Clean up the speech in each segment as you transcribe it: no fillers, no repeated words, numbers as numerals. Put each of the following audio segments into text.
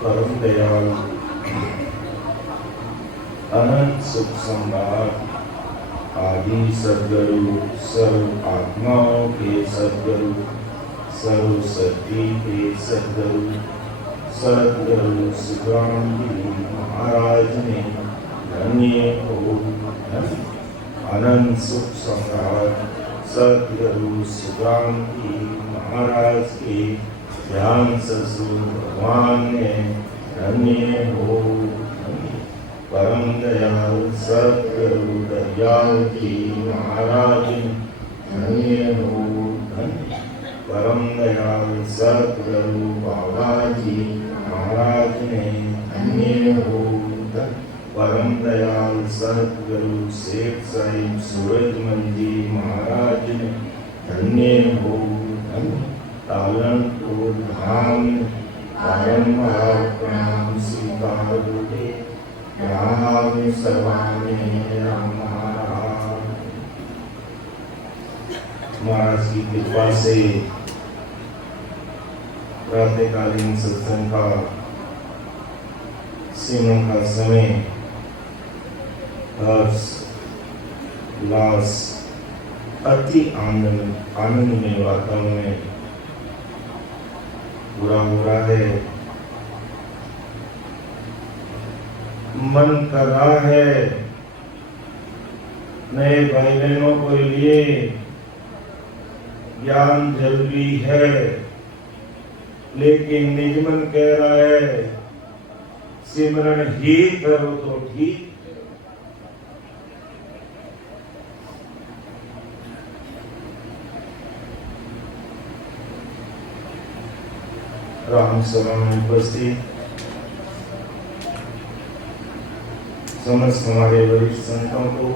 परम दयाल अनंत सुख सम्राट आदि सद्गुरु सर्व आत्माओं के सद्गुरु सर्व सत्य के सद्गुरु सद्गुरु सुखराम जी महाराज ने धन्य हो अनंत सुख सम्राट सद्गुरु सुखराम जी महाराज के ज्ञान ससुर भगवान ने धन्य हो परम दयाल सद्गुरु दयाल जी महाराज धन्य हो परम दयाल सद्गुरु बाबा जी महाराज ने धन्य हो परम दयाल सद्गुरु शेख साहिब सूरजमल जी महाराज ने धन्य हो पालनपुर धाम बारंबार प्रणाम स्वीकार होते राम सर्वांगे राम महाराज की कृपा से प्रातःकालीन सत्संग का सिमरन का समय हर्ष उल्लास अति आनंदमय वातावरण में पूरा हो रहा है। मन कर रहा है नए भाई बहनों के लिए ज्ञान जरूरी है, लेकिन निज मन कह रहा है सिमरन ही करो तो ठीक। राम सभा में उपस्थित समस्त हमारे वरिष्ठ संतों को,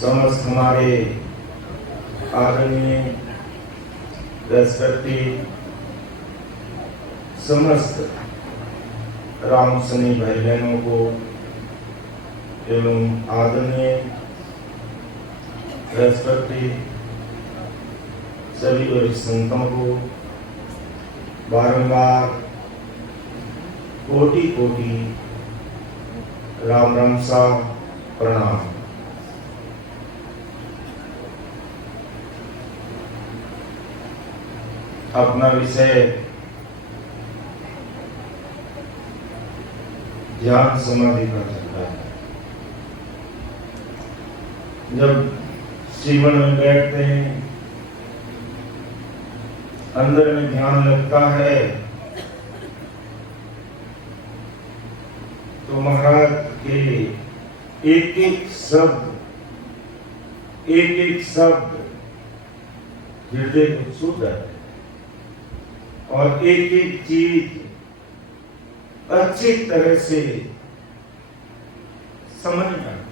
समस्त हमारे आदरणीय रेस्पेक्टेड समस्त राम सनी भाई बहनों को एवं आदरणीय रेस्पेक्टेड सभी वरिष्ठ संतों को बारंबार कोटि कोटि राम राम सा प्रणाम। अपना विषय ध्यान समाधि का चलता है। जब जीवन में बैठते हैं, अंदर में ध्यान लगता है, तो महाराज के एक एक शब्द हृदय को छू जाता है और एक एक चीज अच्छी तरह से समझ में आती।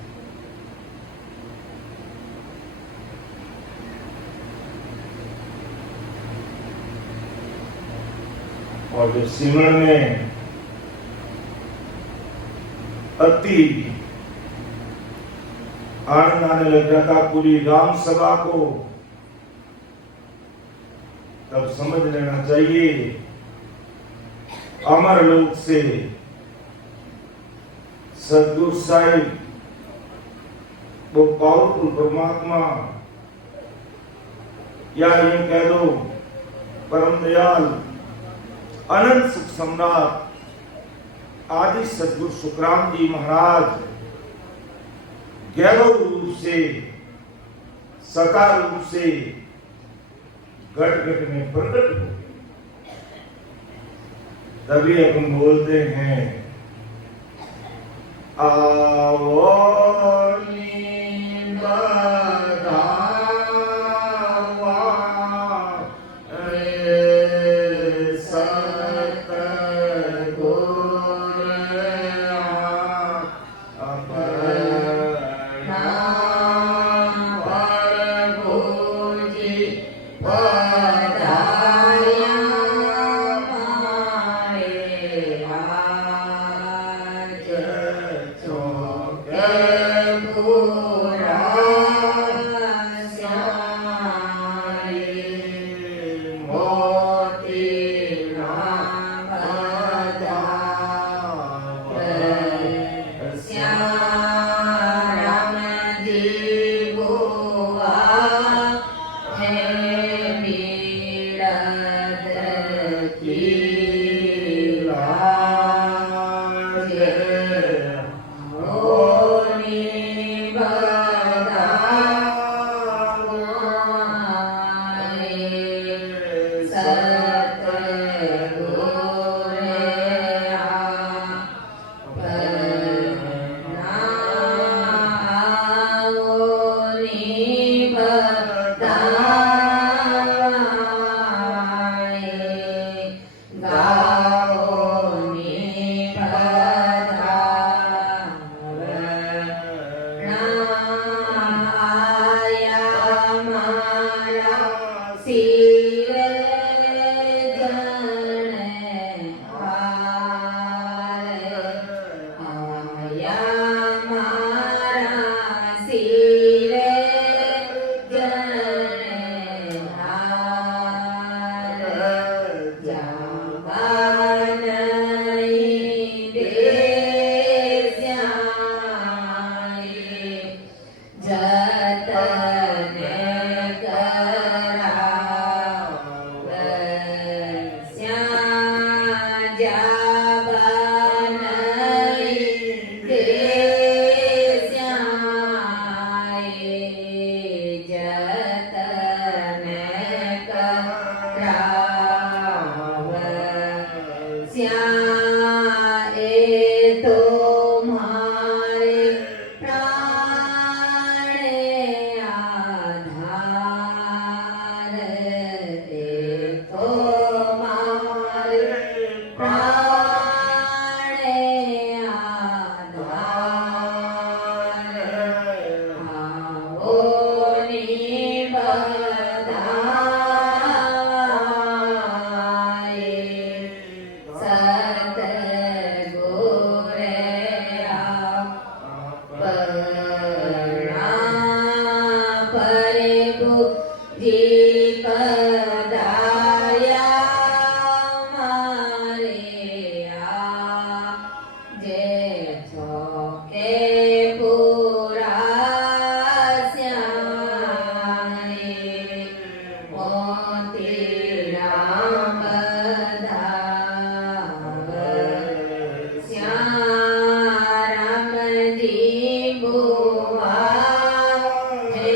और जब सिमरन में अति आनंद आने लग जाता पूरी राम सभा को, तब समझ लेना चाहिए अमर लोक से सद्गुरु साहिब वो पावरफुल परमात्मा, या यूं कह दो परम दयाल अनंत सुख सम्राट आदि सद्गुरु सुखराम जी महाराज गैरव रूप से साकार रूप से घट घट में प्रकट हो। तभी अपन बोलते हैं आवो सिर जन हार आया मारा सिर जन हार जावा नहीं दे श्याए जतन कराव श्याम जावा नहीं दे श्याए जतन कराव श्याम ए तो मारे प्राण आधार ए तो मारे प्राण आधार आओ निबधाए सतगुरे परे बुद्धि पदाया मारे जे के पूरा श्याए मोती राम बधाव श्याम जी बुआ हे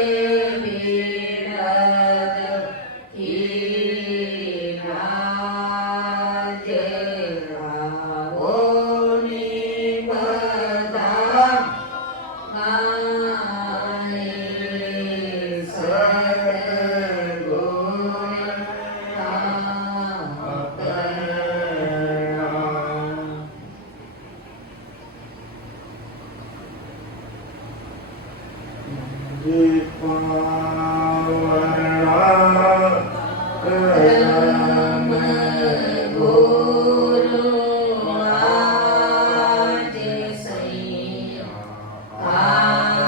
बीरद हीरा जे आओ निबधाए सतगुण ये पावना परम गुरु आज सैया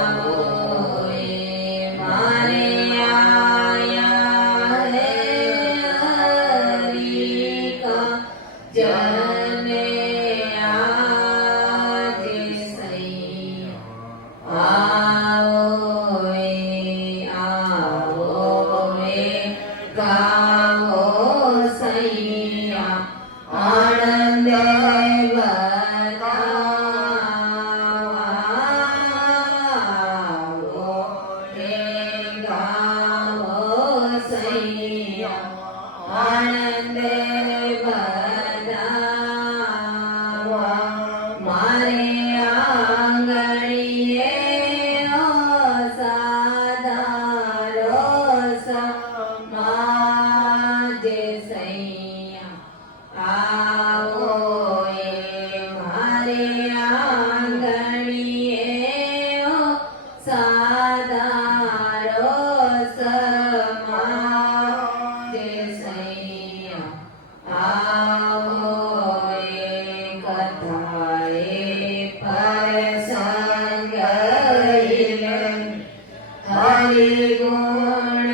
आओए मारे आया है हरि का जन आज सैया आओए आओए गाओ सैया आनंद बताओ गाओ सैया आनंद बताओ मारे आंगणिये साधारो समाज सैया आओए मारे आंगणिये साधारो समाज सैया आओए कथाए पर संग हरि गुण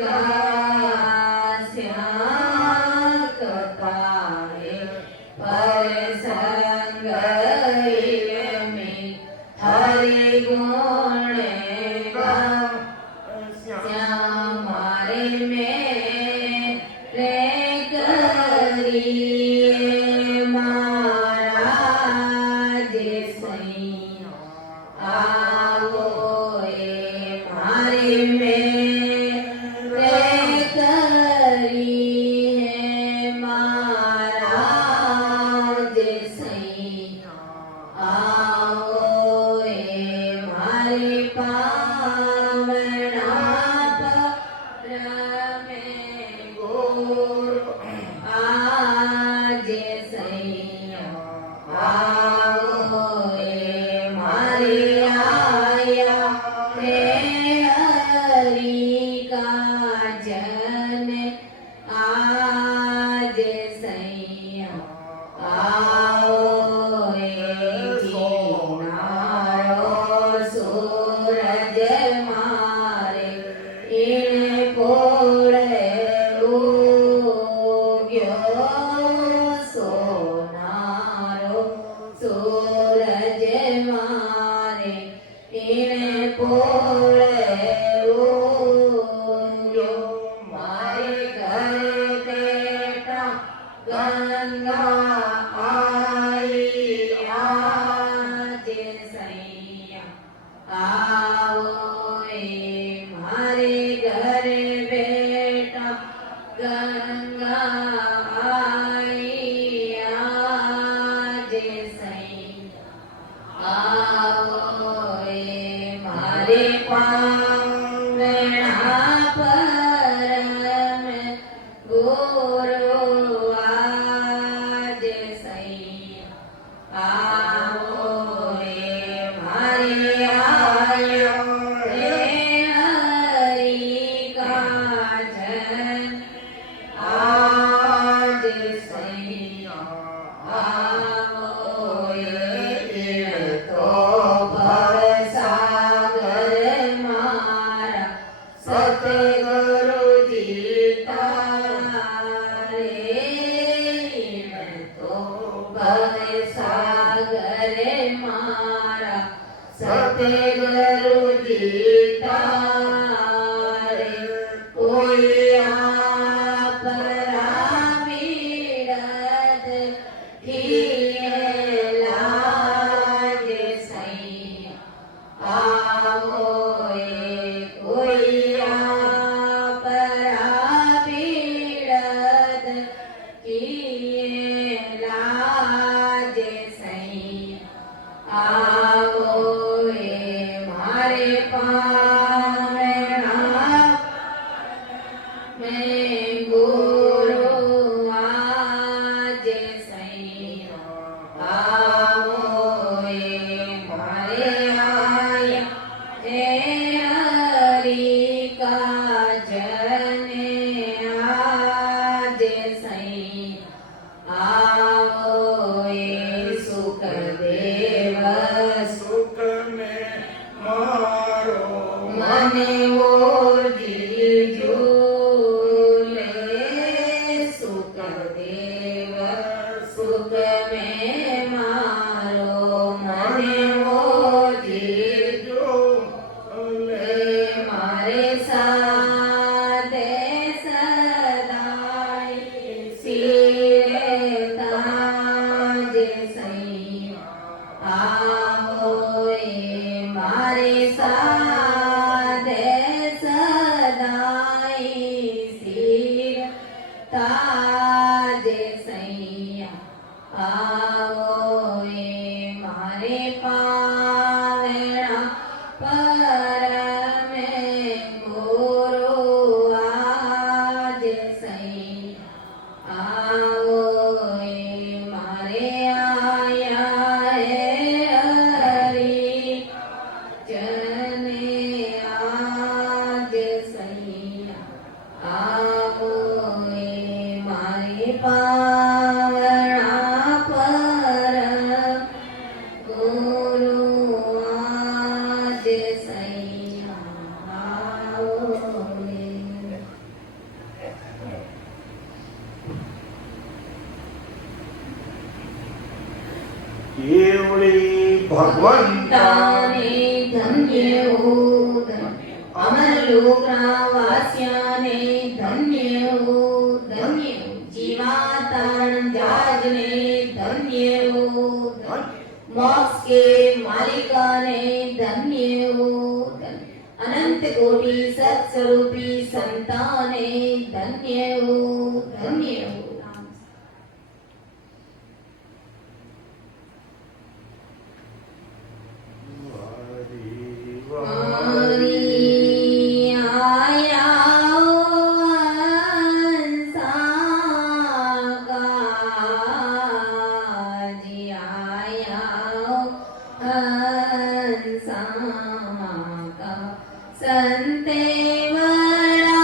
गास्या कथाए पर संग हरि गुण गास्या मारे में रे करिए महाराज सैया आओए मारे में रे करिए महाराज सैया आओए मारे पावना रमे गोर आज सैया आओए मारे आया हे हरि का जन સુખ ને મારો મને ઓજી ઝૂલે સુખદેવ સુખ મે મારો મને ઓજી ઝૂલે મારે સાથે સદાય શિરે તાજે સૈયા આવો એ મારે સાથે સદાય શિર તાજે સૈયા આવો એ મારે પાવણા પરમે ગુરુ આજ સૈયા આવો એ મારે આયા હે હરી જને આજ સૈયા આવો એ મારે પાવણા પરમ ગુરુ આજ સૈયા આવો એ કેવળી ભગવંતાની ભગવંતાને ધન્ય હો અમર લોકના વાસ્યાને ધન્ય હો ધન્ય જીવાતાણ જાજને ધન્ય હો મોક્ષ के मालिकाने धन्य हो अनंत कोटि सत्स्वरूपी संताने धन्य हो धन्य हो મારી આયા હંસાકાજી આયા હંસાકા સંતે વરાજી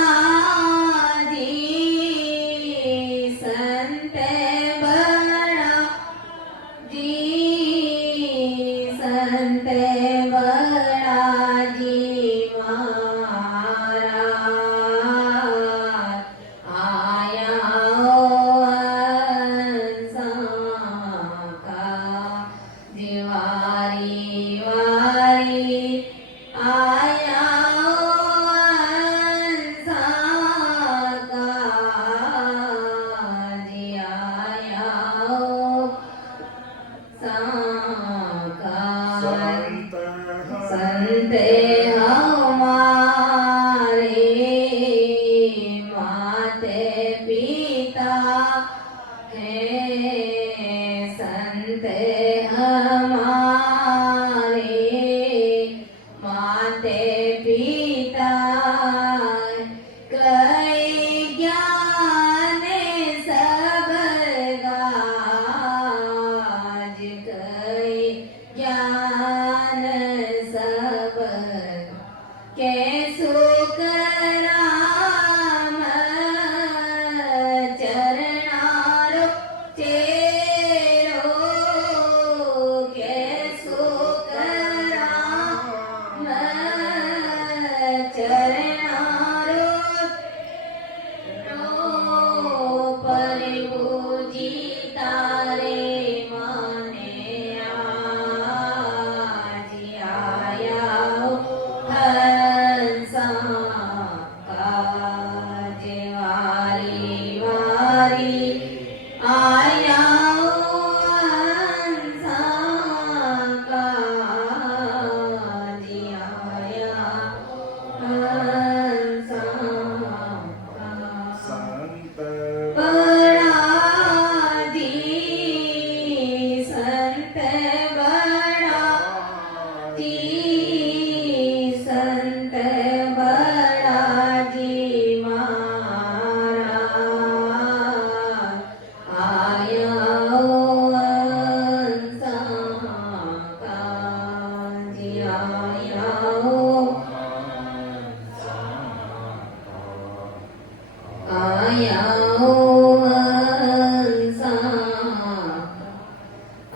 आया हो हंसा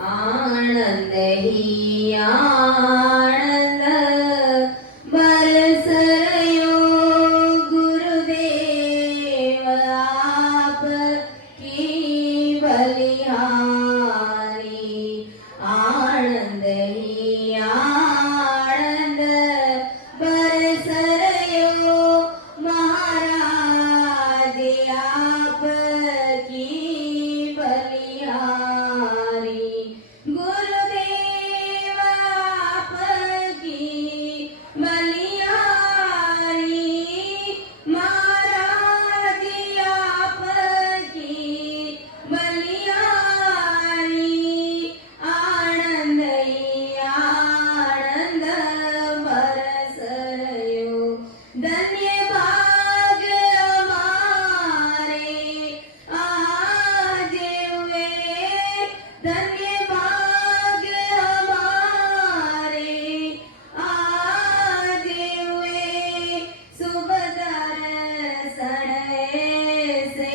आनंद ही आनंद बरस रयो गुरुदेव आप की बलिहारी आनंद ही आनंद बरस रयो महाराज आप की बलिहारी गुरुदेव आप की बलिहारी महाराज आप की बलिहारी आनंद ही आनंद बरस रयो धन्य भाग हमारे आज हुए धन्य भाग हमारे आज हुए शुभ दर्शन से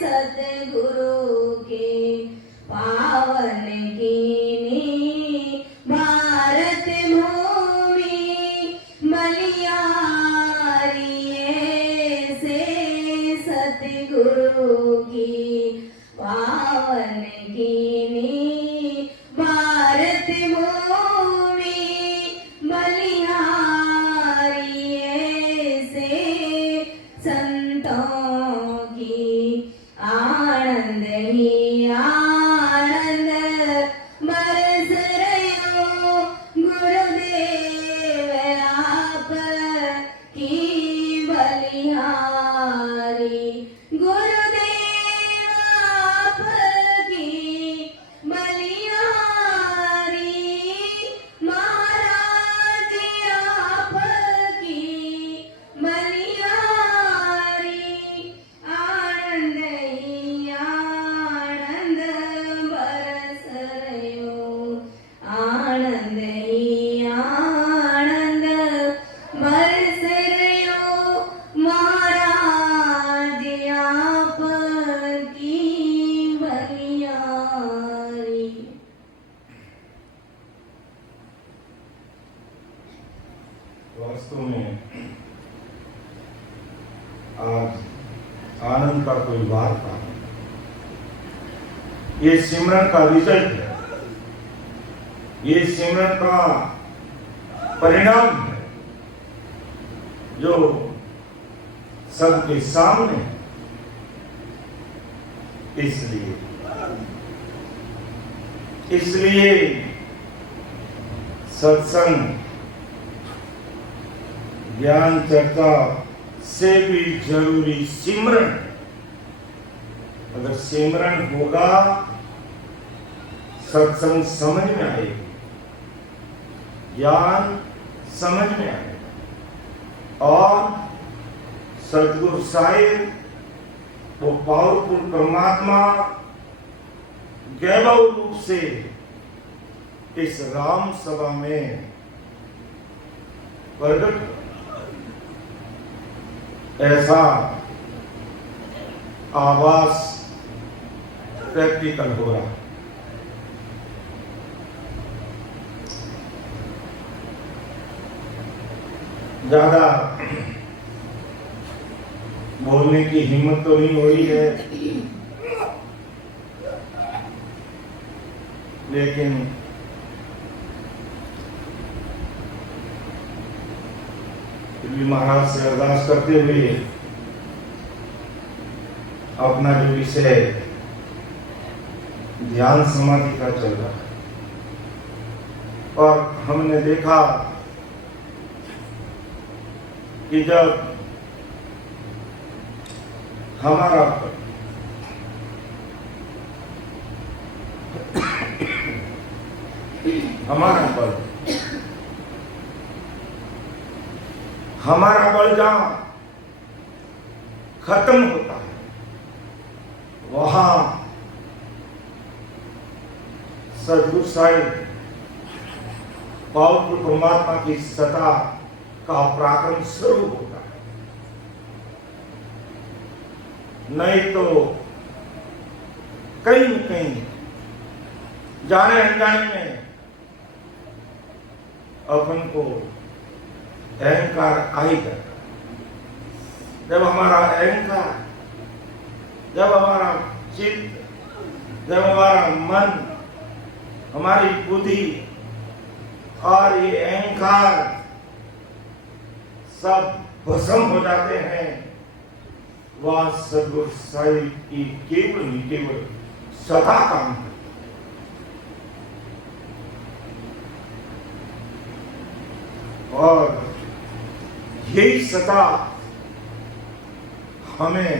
सतगुरु के पावन कीनी भारत भूमि मलियारी से सतगुरु की पावन कीनी भारत भूमि मलियारी से संतों की आनंद ही आनंद बरस रयो गुरुदेव आप की बलिहारी गुरुदेव आप की बलिहारी महाराज आप की बलिहारी आनंद ही आनंद बरस रयो आनंद ही आनंद बरस रयो महाराज आप की बलिहारी वास्तव में आज आनंद का कोई वार्ता नहीं। ये सिमरन का रिजल्ट है, ये सिमरन का परिणाम है जो सबके सामने है। इसलिए सत्संग ज्ञान चर्चा से भी जरूरी सिमरन है। अगर सिमरन होगा सत्संग समझ में आएगी, ज्ञान समझ में आएगा और सद्गुरु साहिब वो पावरफुल परमात्मा गैबव रूप से इस राम सभा में प्रकट हो। ऐसा आवास प्रैक्टिकल हो रहा है। ज्यादा बोलने की हिम्मत तो नहीं हो रही है, लेकिन फिर भी महाराज से अरदास करते हुए अपना जो विषय ध्यान समाधि का चल रहा है, और हमने देखा कि जब हमारा बल जहां खत्म होता है वहां सद्गुरु साहिब पावरफुल परमात्मा की सत्ता का पराक्रम शुरू होता है। नहीं तो कहीं न कहीं जाने अनजाने में अपन को अहंकार आएगा। जब हमारा अहंकार, जब हमारा चित्त, जब हमारा मन, हमारी बुद्धि और ये अहंकार सब भस्म हो जाते हैं, वह सद्गुरु साहिब की केवल ही केवल सदा काम है। और यही सदा हमें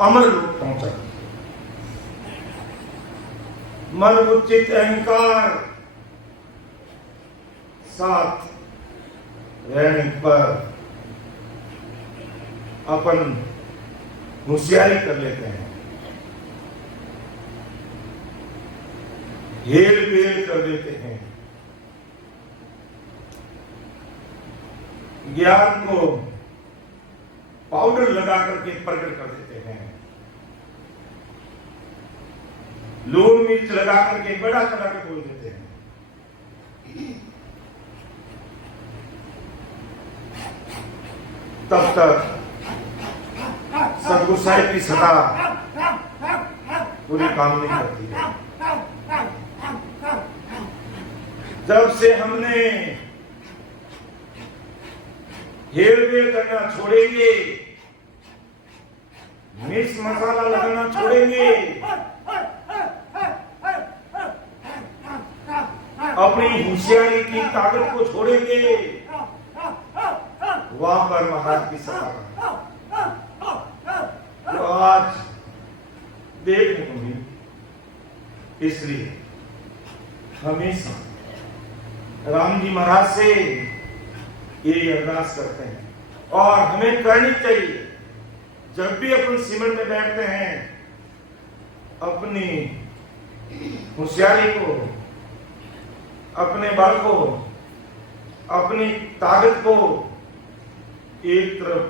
अमर रूप पहुंचाती है। मन उचित अहंकार साथ रहने पर अपन होशियारी कर लेते हैं, हेल बेल कर देते हैं, ज्ञान को पाउडर लगा करके प्रकट कर देते हैं, लूण मिर्च लगा करके बड़ा चढ़ा के बोल देते हैं। तब तक सद्गुरु साहिब की सदा पूरी काम नहीं करती है। जब से हमने हेल बेल करना छोड़ेंगे, मिर्च मसाला लगाना छोड़ेंगे, अपनी होशियारी की ताकत को छोड़ेंगे, वहां पर महाराज की सत्ता तो आज देखने को मिली। इसलिए हमेशा राम जी महाराज से ये अरदास करते हैं और हमें करनी चाहिए। जब भी अपन सिमरन में बैठते हैं, अपनी होशियारी को, अपने बल को, अपनी ताकत को एक तरफ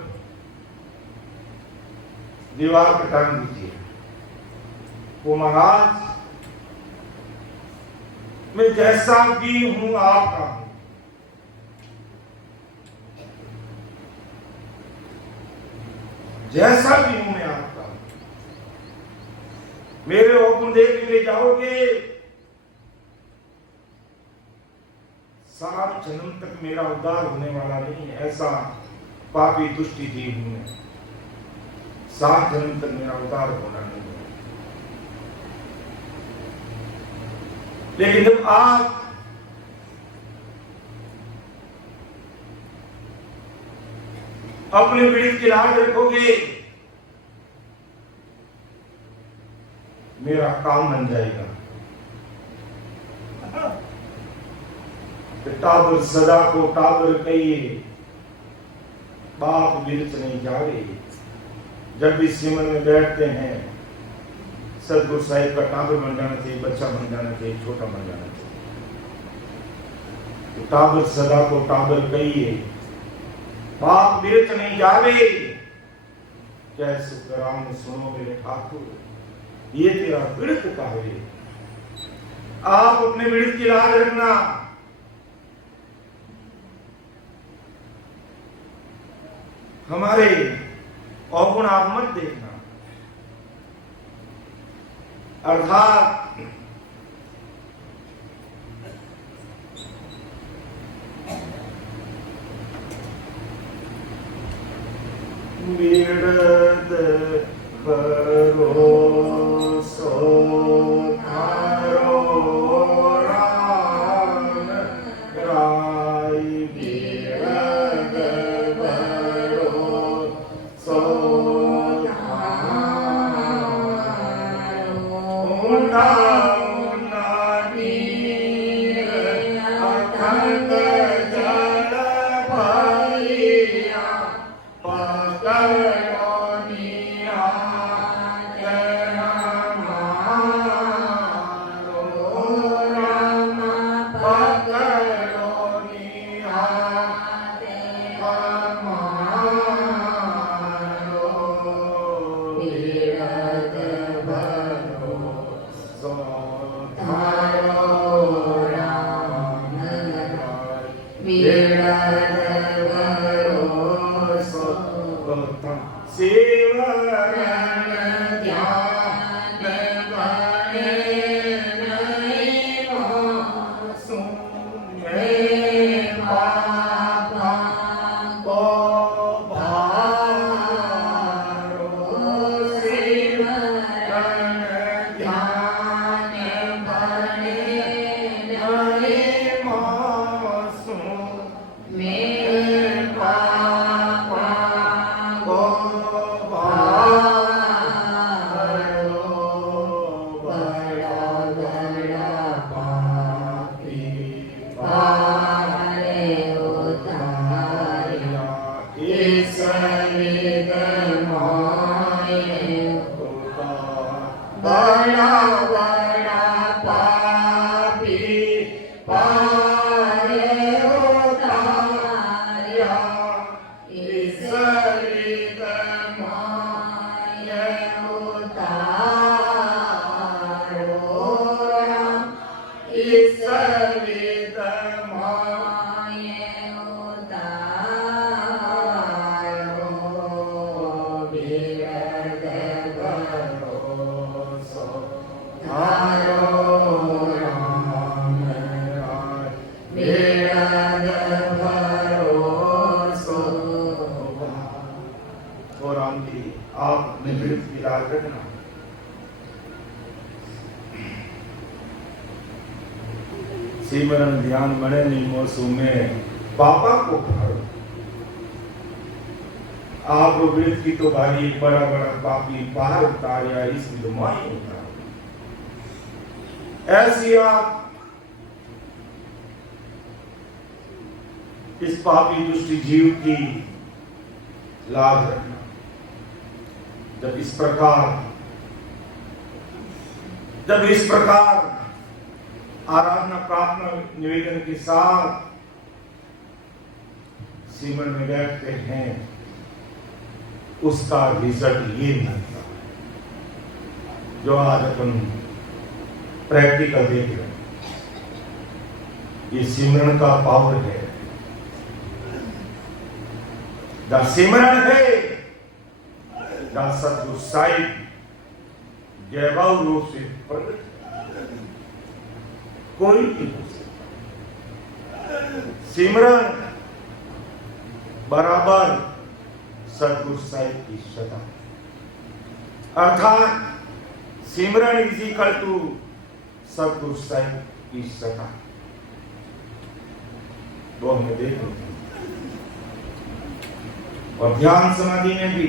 दीवार पर टांग दीजिए। वो महाराज, मैं जैसा भी हूं आपका हूं, जैसा भी हूं मैं आपका हूं। मेरे हुक्म दे के ले जाओगे, सात जन्म तक मेरा उद्धार होने वाला नहीं है। ऐसा पापी दुष्टि जीव हूं मैं, 7 जन्म तक मेरा उद्धार होना नहीं है। लेकिन जब आप अपने पीड़ित की लाज रखोगे, मेरा काम बन जाएगा। टाबर सदा को टाबर कहिए, बाप बिरच नहीं जावे। जब भी सिमरन में बैठते हैं, सद्गुरु साहिब का टाबर बन जाना चाहिए, बच्चा बन जाना चाहिए, छोटा बन जाना चाहिए। तो टाबर सदा को टाबर कहिए, बाप बिरच नहीं जावे। कैसे राम सुनो मेरे ठाकुर, ये तेरा पीड़ित का है। आप अपने पीड़ित की लाज रखना। हमारे अवगुण आप मत देखना। अर्थात बिरद भरोसो थारो राम राय, बिरद भरोसो थारो ऊना ऊना नीर अथक जल भरिया, पकड़ो निहात हमारो राम, पकड़ो निहात हमारो सिमरन ध्यान बने नहीं मासूम में बाबा को भारो सिमरन ध्यान बने नहीं मासूम में बाबा को भारो बड़ा बड़ा पापी पारे उतारिया इस विदमाए होता बड़ा बड़ा पापी पारे उतारिया इस विदमाए उतारो राम इस विदमाए उतारो बिरद भरोसो धारो राम राय बिरद भरोसो ओ राम जी आप निवृत्त विदा करना सिमरन ध्यान बने निमोसु में पापा को भारो आप वृत्त की तो भारी बड़ा बड़ा पापी पार उतारिया इस विदमाई उतारो ऐसी आप इस पापी दुष्ट जीव की लाभ रखना जब इस प्रकार आराधना प्रार्थना निवेदन के साथ सिमरन में बैठते हैं उसका रिजल्ट ये मिलता है जो आज अपन प्रैक्टिकल देख रहे हैं। ये सिमरन का पावर है, द सिमरन है द सतगुरु साहिब जयभाव रूप से प्रकट कोई नहीं हो सकता। सिमरन बराबर सतगुरु साहिब की सदा अर्थात सिमरन इज इक्वल टू सतगुरु साहिब की सदा। वो हमें देखो और ध्यान समाधि में भी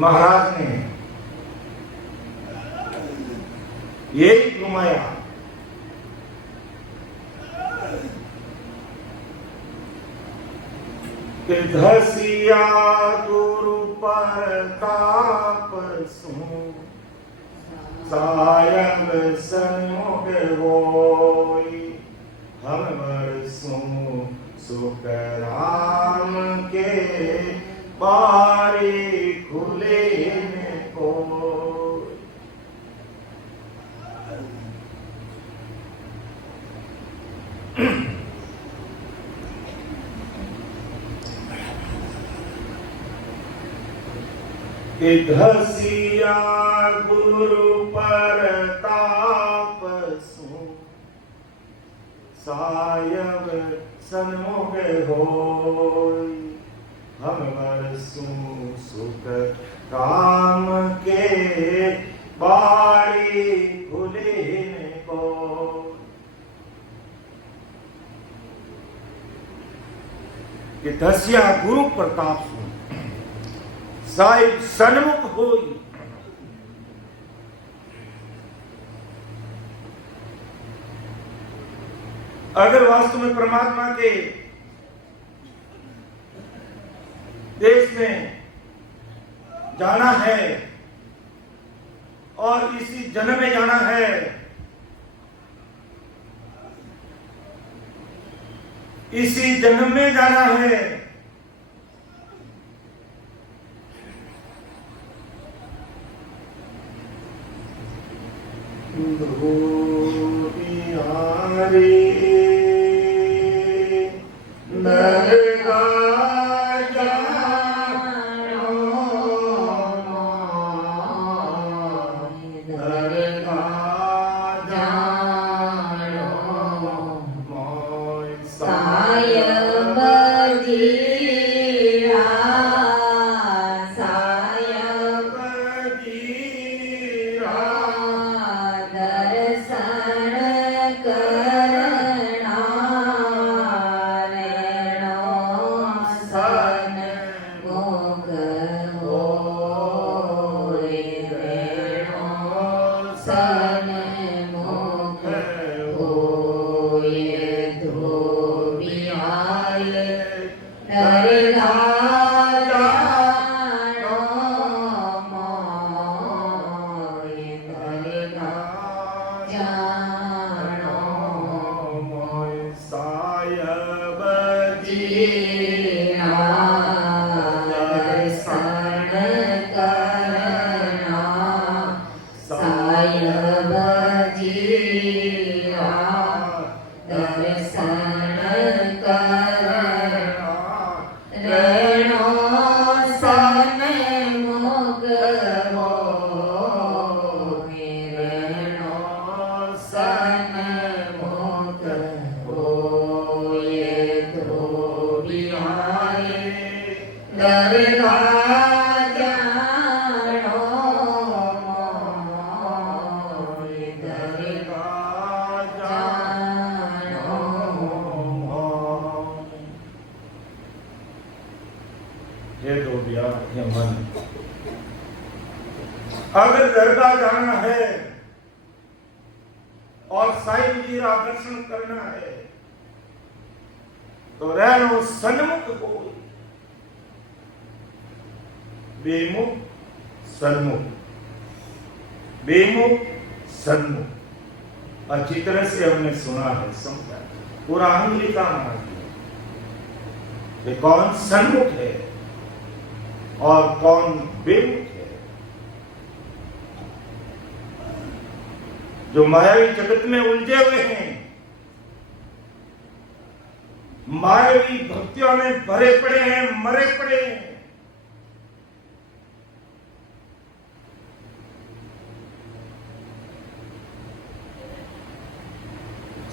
महाराज ने यही घुमाया कि धसिया गुरु प्रताप सु सायं सन्मुख होई हम बरसू सुख राम के बारी खुले को धसिया गुरु प्रताप सु सायब सन्मुख होई हम बरसू सुख काम के बारी खुले को। कि धसिया गुरु प्रताप सु साहिब सन्मुख होई अगर वास्तव में परमात्मा के देश में जाना है और इसी जन्म में जाना है इसी जन्म में जाना है दरगाह દરગાહ જાણો મોય, દરગાહ જાણો મોય। ये तो दिया ये मन। अगर दरगाह जाना है और साईं जी का दर्शन करना है तो रहनो सन्मुख हो, बेमुख सन्मुख, बेमुख सन्मुख। अच्छी तरह से हमने सुना है, समझा, पूरा अंगुली का मार दिया कि कौन सन्मुख है और कौन बेमुख है। जो मायावी जगत में उलझे हुए हैं, मायावी भक्तियों में भरे पड़े हैं, मरे पड़े हैं,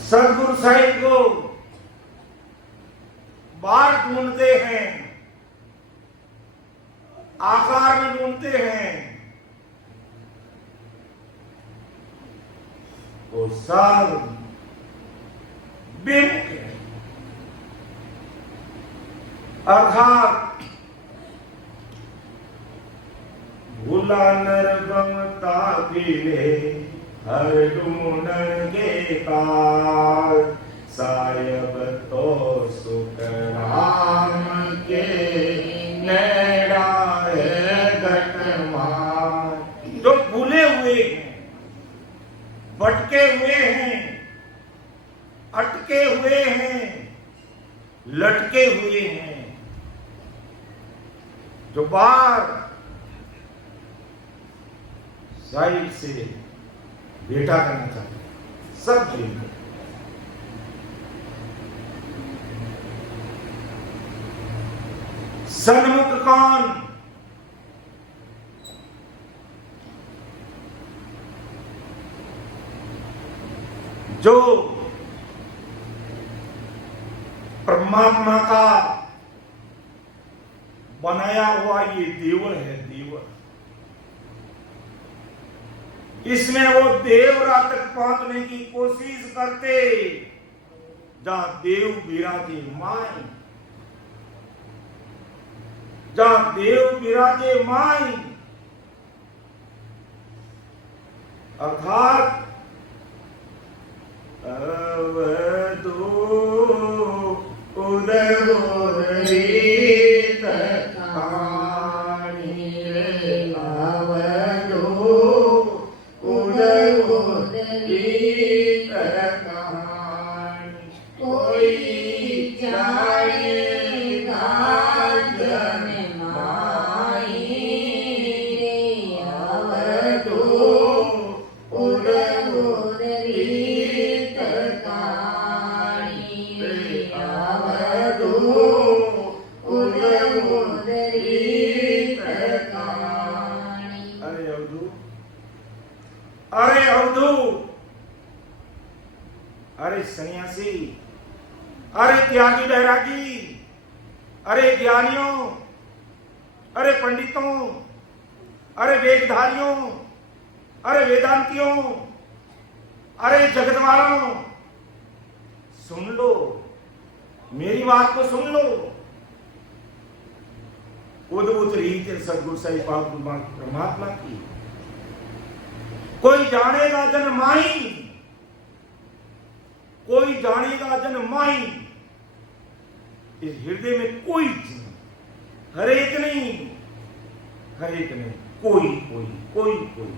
सदगुरु साहिब को बाहर ढूंढते हैं, आकार में ढूंढते हैं, वो सब बेमुख है। अर्थात भूला नरगम तापिले हर ढूंढेंगे काल, सायब तो सुख राम के नेड़ा है घटमाल। जो भूले हुए हैं, भटके हुए हैं, अटके हुए हैं, लटके हुए हैं, जो बार साहिब से भेंटा करना चाहते हैं, सब जेल में। सन्मुख कौन? जो परमात्मा का बनाया हुआ ये देवल है, देवल, इसमें वो देवरा तक पहुंचने की कोशिश करते जहां देव विराजे माई, जहां देव विराजे माई, अर्थात अवधू उदगोरीत कहानी रे, अवधू उदगोरीत कहानी। कोई जानेगा जन माई रे, अवधू उदगोरीत कहानी रे, अवधू उदगोरीत कहानी। अरे अवधू, अरे अवधू, अरे सन्यासी, अरे त्यागी बैरागी, अरे ज्ञानियों, अरे पंडितों, अरे वेदधारियों, अरे वेदांतियों, अरे जगत वालों, सुन लो, मेरी बात को सुन लो। उद्भुत रीत सदगुरु साहिब पाक परमात्मा की। कोई जानेगा जन माही, कोई जानेगा जन माही। इस हृदय में कोई हर एक नहीं, हर एक नहीं, कोई कोई कोई कोई।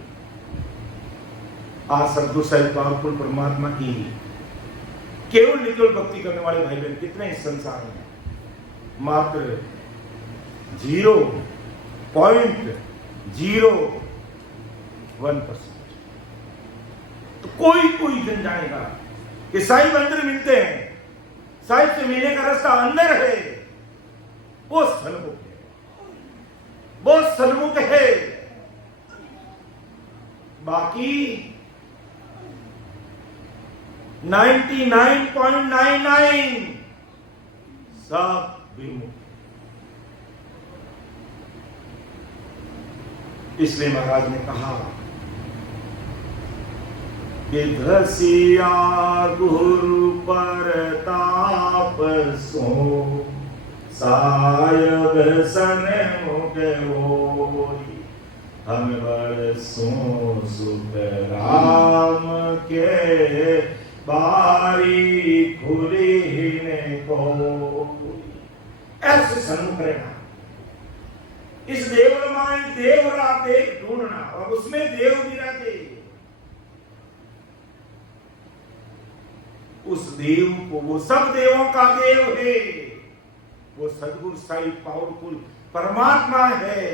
आज सदगुरु साहिब पाक परमात्मा की केवल निकेवल भक्ति करने वाले भाई बहन कितने इस संसार में? मात्र 0.01%। तो कोई कोई जन जानेगा कि साहिब अंदर मिलते हैं, साहिब से मिलने का रास्ता अंदर है, वो सन्मुख है, वो सन्मुख है। बाकी 99.99 सब विमुख। इसलिए महाराज ने कहा कि धसिया गुरु परताप सो सायब सन्मुख होई हम बरसो सुख राम के बारी खुली ने को। ऐसे सन्मुख रहना, इस देवलमाई देवरा देव ढूंढना, और उसमें देव भी रहते। उस देव को, वो सब देवों का देव है, वो सद्गुरु साई पावरफुल परमात्मा है,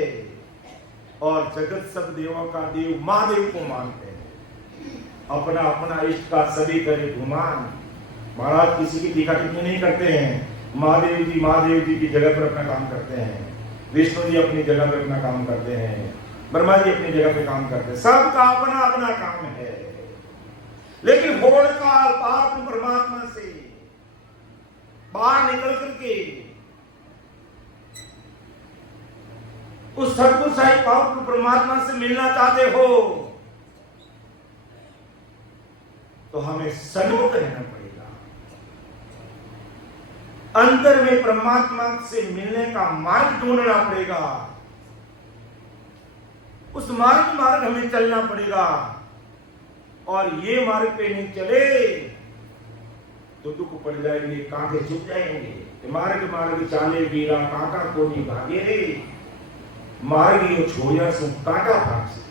और जगत सब देवों का देव महादेव को मानते हैं। अपना अपना इष्ट का सभी करे गुमान। महाराज किसी की टीका टिप्पणी नहीं करते हैं। महादेव जी की जगह पर अपना काम करते हैं, विष्णु जी अपनी जगह पर अपना काम करते हैं, ब्रह्मा जी अपनी जगह पे काम करते हैं। सबका अपना अपना काम है। लेकिन होड़ काल पाप परमात्मा से बाहर निकल करके उस सद्गुरु साहिब पाप परमात्मा से मिलना चाहते हो तो हमें सन्मुख रहना पड़ेगा। अंदर में परमात्मा से मिलने का मार्ग ढूंढना पड़ेगा। उस मार्ग हमें चलना पड़ेगा, और ये मार्ग पे नहीं चले तो दुख पड़ जाएंगे, कांटे चुप जाएंगे। मार्ग चाले वीरा कांटा को नहीं भागे रे, मार्ग यो छोया सु कांटा भाग से।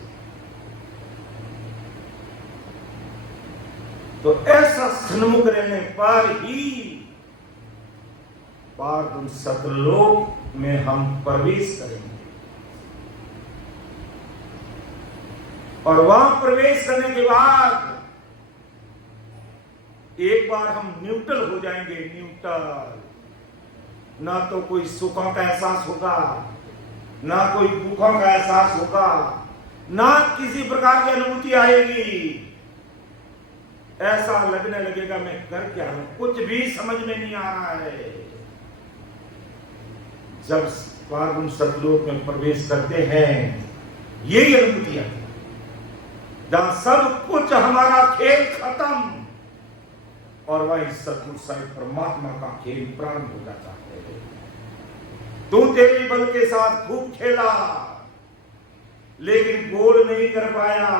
तो ऐसा सन्मुख रहने पर ही पार सतलोक में हम प्रवेश करेंगे, और वहां प्रवेश करने के बाद एक बार हम न्यूट्रल हो जाएंगे। न्यूट्रल, ना तो कोई सुखों का एहसास होगा, ना कोई दुखों का एहसास होगा, ना किसी प्रकार की अनुभूति आएगी। ऐसा लगने लगेगा मैं कर क्या हूं, कुछ भी समझ में नहीं आ रहा है। जब पार सतलोक में प्रवेश करते हैं यही अनुभूति आती है, जहां सब कुछ हमारा खेल खत्म और वही सतगुरु साहिब परमात्मा का खेल प्रारंभ हो जाता है। तू तेरे बल के साथ खूब खेला लेकिन गोल नहीं कर पाया।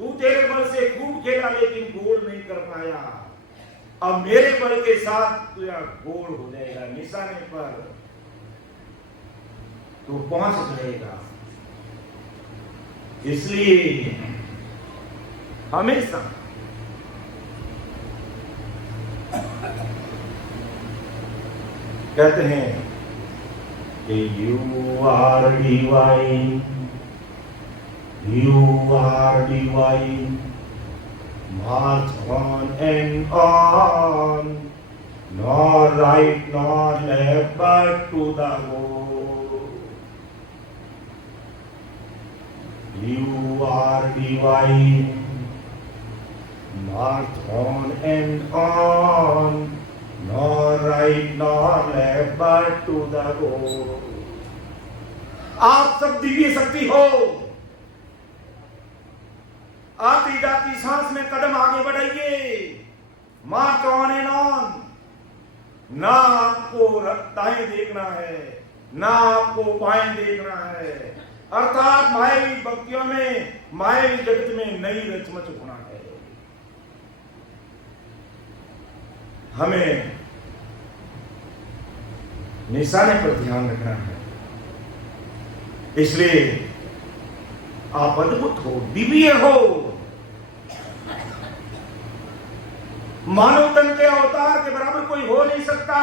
तू तेरे बल से खूब खेला लेकिन गोल नहीं कर पाया। अब मेरे बल के साथ तेरा गोल हो जाएगा, निशाने पर तू पहुंच जाएगा। इसलिए हमेशा कहते हैं कि you are divine, march on and on, nor right nor left but to the goal. You are divine, march on and on, nor right nor left but to the goal. आप सब दिव्य शक्ति हो। आती जाती सांस में कदम आगे बढ़ाइए। March on and on. ना आपको दाएं देखना है, ना आपको बाएं देखना है। अर्थात मायावी भक्तियों में, मायावी जगत में नई रचमच होना है। हमें निशाने पर ध्यान रखना है। इसलिए आप अद्भुत हो, दिव्य हो। मानव तन के अवतार के बराबर कोई हो नहीं सकता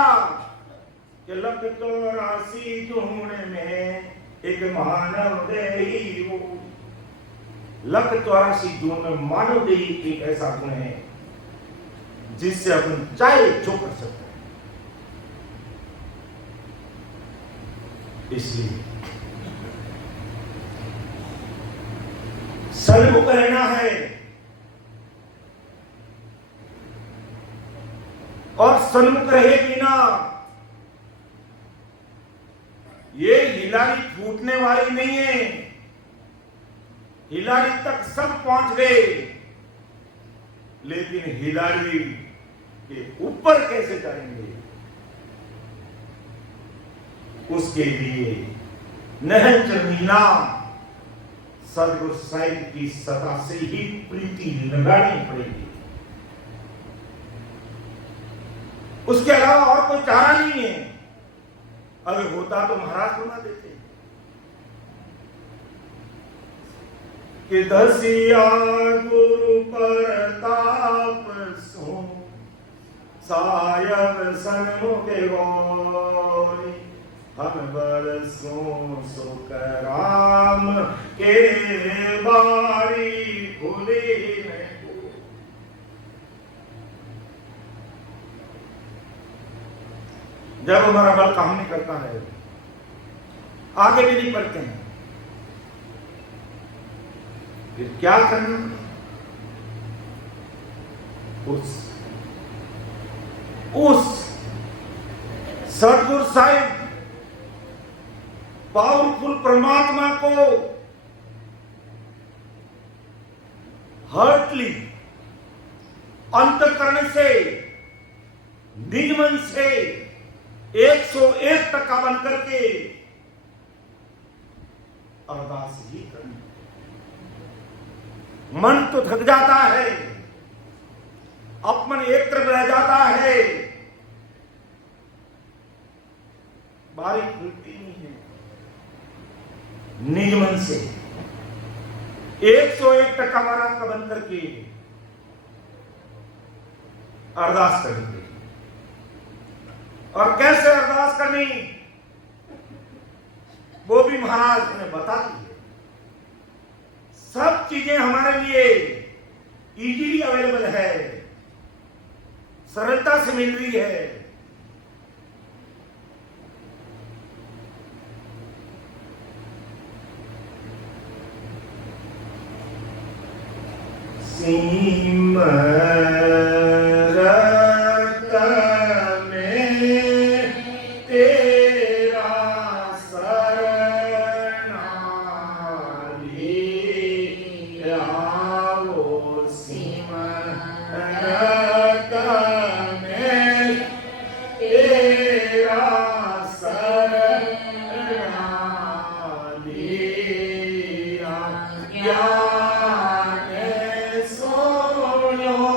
कि 184 जून में एक मानव देही हो। 184 जून में मानव देही एक ऐसा गुण है जिससे अपन चाहे जो कर सकते हैं। इसलिए सन्मुख रहना है और सन्मुख रहे बिना ये हिलारी फूटने वाली नहीं है। हिलारी तक सब पहुंच गए, लेकिन हिलारी के ऊपर कैसे जाएंगे, उसके लिए नहज मीना सदगुरु साहिब की सदा से ही प्रीति लगानी पड़ेगी। उसके अलावा और कोई चारा नहीं है। अगर होता तो महाराज बना देते कि दसिया गुरु प्रताप सो सायब सन्मुख गौरी हम बरसों सुख राम के बारी खुले नहीं। जब हमारा बल काम नहीं करता है, आगे भी नहीं बढ़ते हैं, फिर क्या करना? उस सतगुरु साहिब पावरफुल परमात्मा को हर्टली अंतःकरण से, निज मन से 101% बन करके अरदास ही करनी। मन तो थक जाता है, अपमन एक तरफ रह जाता है, बारी खुलती नहीं है। निज मन से 101% महाराज का बन करके अरदास करेंगे। और कैसे अरदास करनी, वो भी महाराज ने बता दी है। सब चीजें हमारे लिए इजीली अवेलेबल है, सरलता से मिल रही है। सिमरत में तेरा शरणाली आओ, सिमरत में तेरा शरणाली आओ।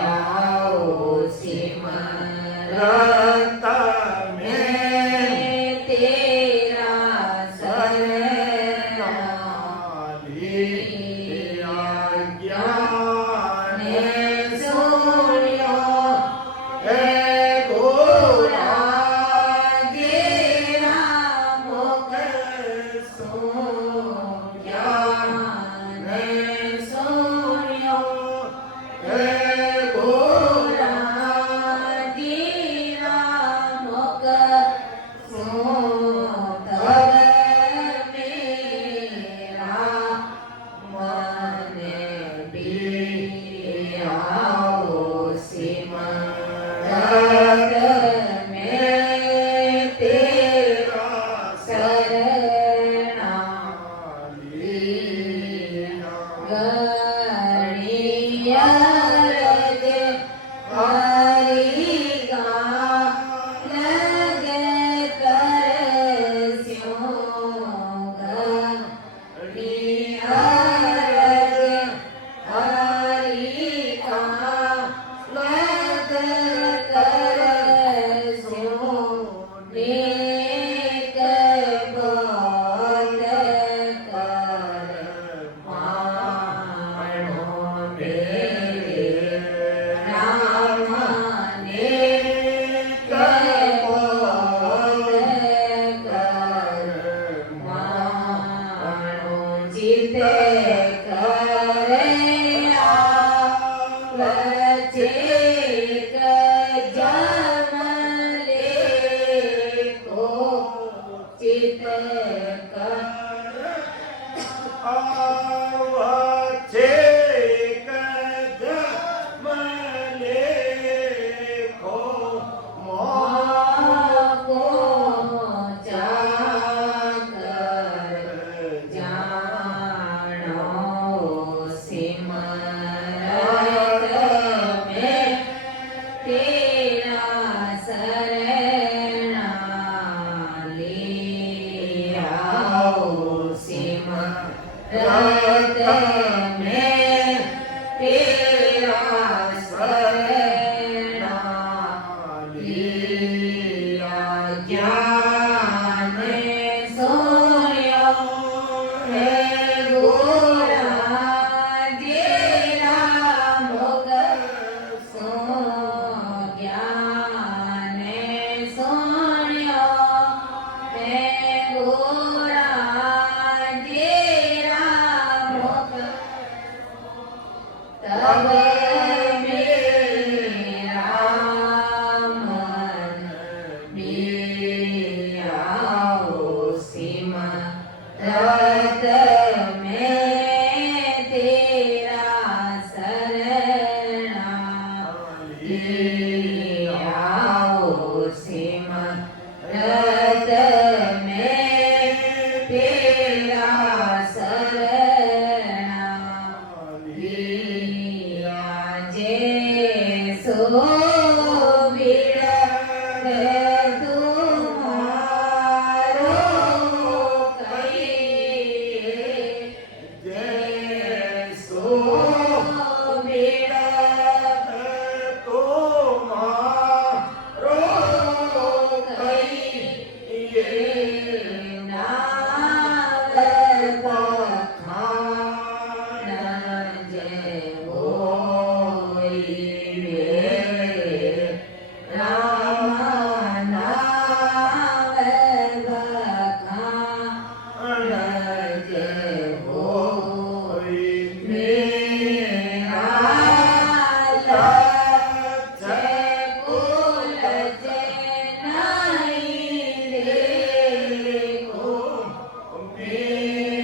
आओ सिमरत रता में में तेरा शरण ज्ञान सुनियो है घोड़ा तेरा मुख ज्ञान सुनियो है घोड़ा तेरा मुख तब मेरा मन भी आओ सिमरत में तेरा शरणा गणिया रज हरि का लग कर स्यों गणिया रज हरि का लग कर स्यों नेक बोल कर मानो मेरे राम नेक बोल कर मानो जीते करे बचेक जमले को चित कर को जाकर जानो सिमरत में तेरा शरणा ले आओ सिमरत में तेरा शरणा लिया ज्ञान सोयो है गोरा तेरा मुख सो ज्ञान सोयो है गोरा तेरा मुख तब मेरा मन भी आओ सिमरत में तेरा शरणा आओ सिमरत में तेरा शरणा जे सो बिरद तुम्हारो कहिए जैसो बिरद तुम्हारो कहिए नाव बखान जय होई रे राम नाव बखान जय होई मेरा लक्ष्य कुल जनाई देखो मेरा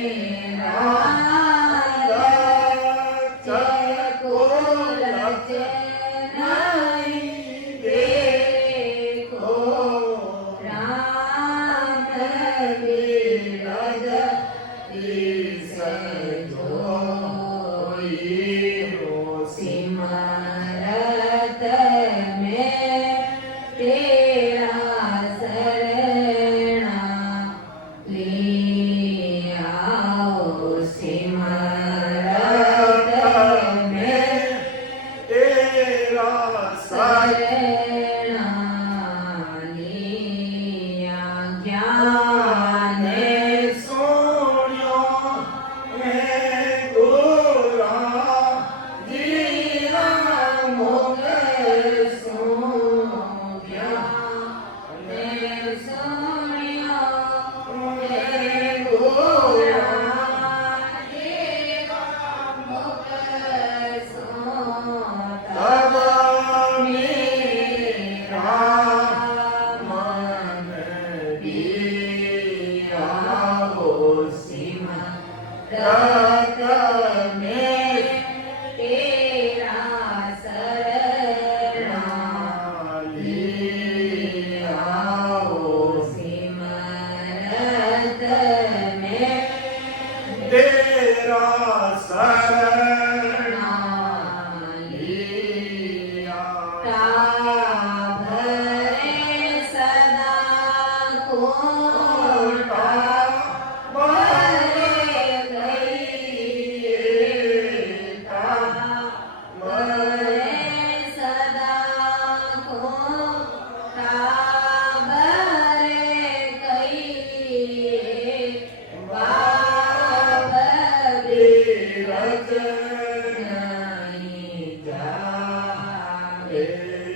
लक्ष्य कुल जनाई देखो राम विरद जोई हो सिमरत में तेरा शरणा ले आओ सिमरत में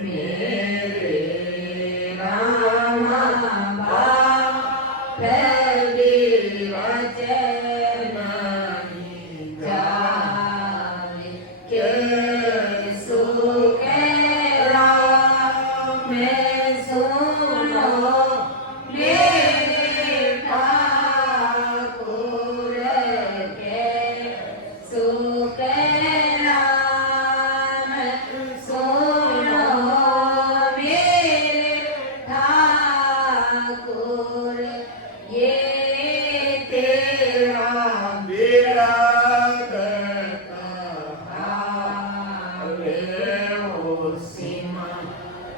मेरे रामा बाप वचन जाने के सुख राम सुनो मेरे ठाकुर के सुख राम सुनो मेरे ठाकुर ये तेरा बेड़ा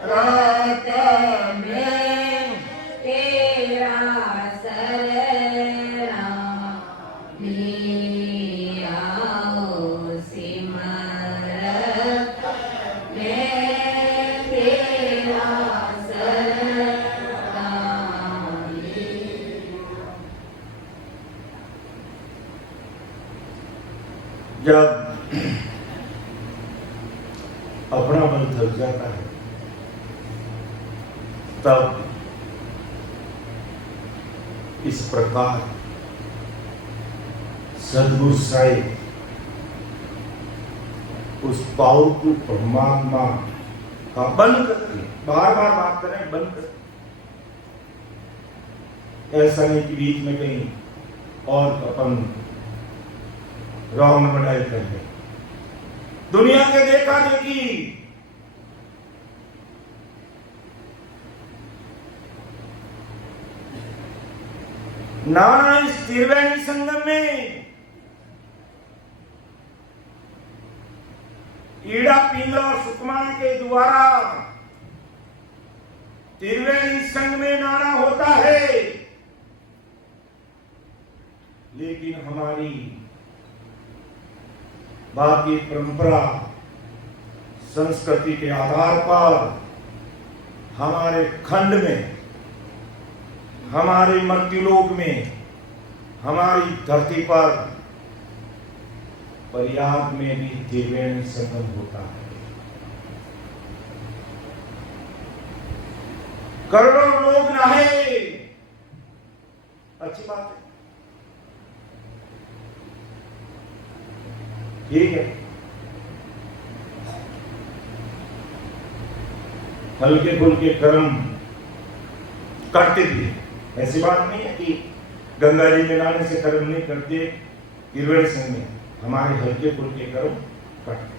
रात में तेरा शरणा लिया सिमरत में तेरा शरणा जब अपना मन थक जाता है तब इस प्रकार सद्गुरु साहिब उस पावरफुल परमात्मा का बंद करते हैं, बार बार बात करें बंद करते, ऐसा नहीं कि बीच में कहीं और अपन रॉन्ग बनाई कर ले। दुनिया के देखा देखी नाना इस त्रिवेणी संगम में ईड़ा पिंगला और सुकमा के द्वारा त्रिवेणी संघ में नाना होता है, लेकिन हमारी भारतीय परंपरा संस्कृति के आधार पर हमारे खंड में, हमारे मर्त्युलोक में, हमारी धरती पर प्रयाग में भी त्रिवेणी संगम होता है। करोड़ों लोग नहाए, अच्छी बात है, ठीक है। हल्के फुल्के कर्म करते थे, ऐसी बात नहीं है कि गंगा जी में नहाने से कर्म नहीं करते। त्रिवेणी संघ में हमारे हल्के फुल्के कर्म करते,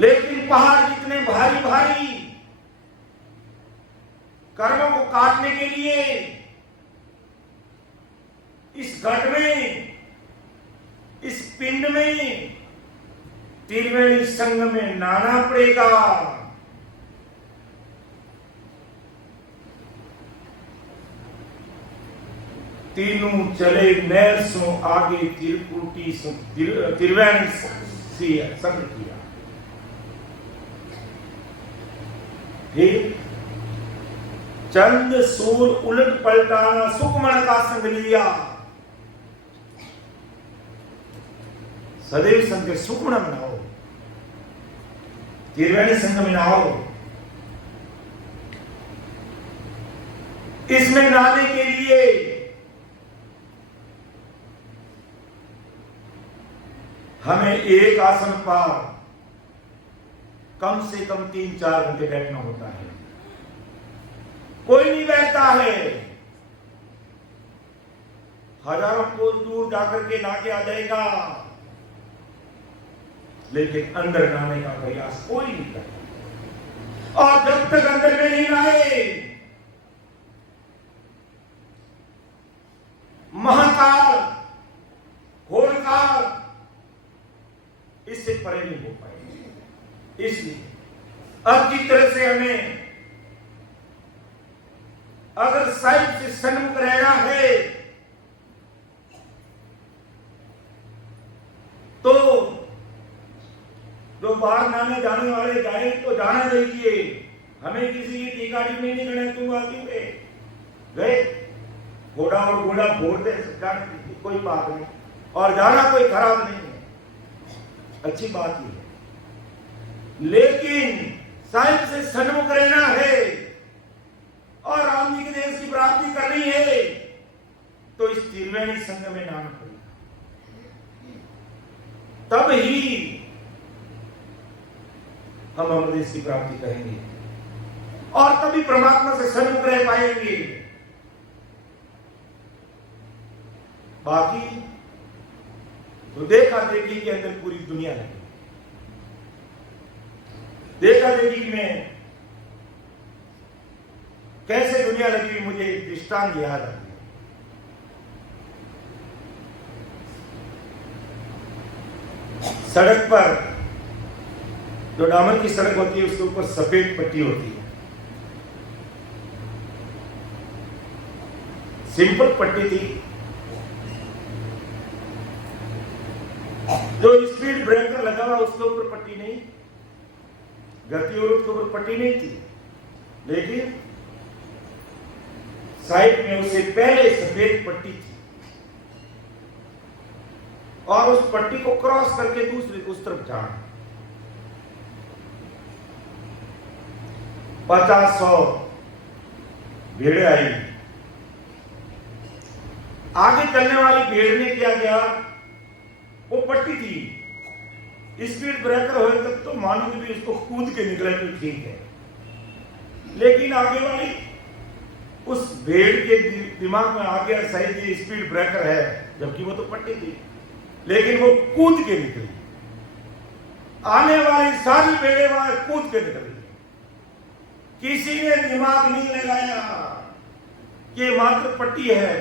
लेकिन पहाड़ जितने भारी भारी कर्मों को काटने के लिए इस घट में, इस पिंड में त्रिवेणी संघ में नहाना पड़ेगा। तीनों चले नहर सो आगे त्रिकुटी त्रिवेणी संग किया। फिर चंद सूर उलट पलटाना सुकमण का संग लिया। सदैव संग के सुकमण बनाओ, त्रिवेणी संग में नहाओ। इसमें नहाने के लिए हमें एक आसन पर कम से कम 3-4 घंटे बैठना होता है। कोई नहीं बैठता है, हजारों कोस दूर जाकर के नहा के आ जाएगा, लेकिन अंदर नहाने का प्रयास कोई नहीं करता। और जब तक अंदर में नहीं नहाए, महाकाल घोरकाल इससे परे नहीं हो पाएंगे। इसलिए अच्छी तरह से हमें अगर साहिब से सन्मुख रहना है तो जो बाहर नहाने जाने वाले जाए तो जाना चाहिए। हमें किसी की टीका टिप्पणी नहीं करने, तुम आती हुए गए घोड़ा और घोड़ा फोड़ दे, कोई बात नहीं, और जाना कोई खराब नहीं है, अच्छी बात ही है। लेकिन साहिब से सन्मुख रहना है और राम जी के देश की प्राप्ति करनी है तो इस त्रिवेणी संगम में नहाना पड़ेगा। तब ही हम अमर देश की प्राप्ति करेंगे और तभी परमात्मा से सन्मुख रह पाएंगे। बाकी तो देखा देखी के अंदर पूरी दुनिया लगी। देखा देखी में कैसे दुनिया लगी, मुझे एक दृष्टांत याद आ गया। सड़क पर जो डामर की सड़क होती है उसके ऊपर सफेद पट्टी होती है, सिंपल पट्टी थी। जो स्पीड ब्रेकर लगा हुआ उसके ऊपर पट्टी नहीं, गति और उसके ऊपर पट्टी नहीं थी, लेकिन साइड में उससे पहले सफेद पट्टी थी और उस पट्टी को क्रॉस करके दूसरी उस तरफ जाना। 50-100 भीड़ आई। आगे चलने वाली भीड़ ने क्या किया, वो पट्टी थी, स्पीड ब्रेकर हो तब तो मानो कि भी उसको कूद के निकले तो ठीक है, लेकिन आगे वाली उस भीड़ के दिमाग में आ गया सही ये स्पीड ब्रेकर है, जबकि वो तो पट्टी थी, लेकिन वो कूद के निकली। आने वाली सारी भीड़ें वहां कूद के निकली। किसी ने दिमाग नहीं लगाया कि मात्र पट्टी है,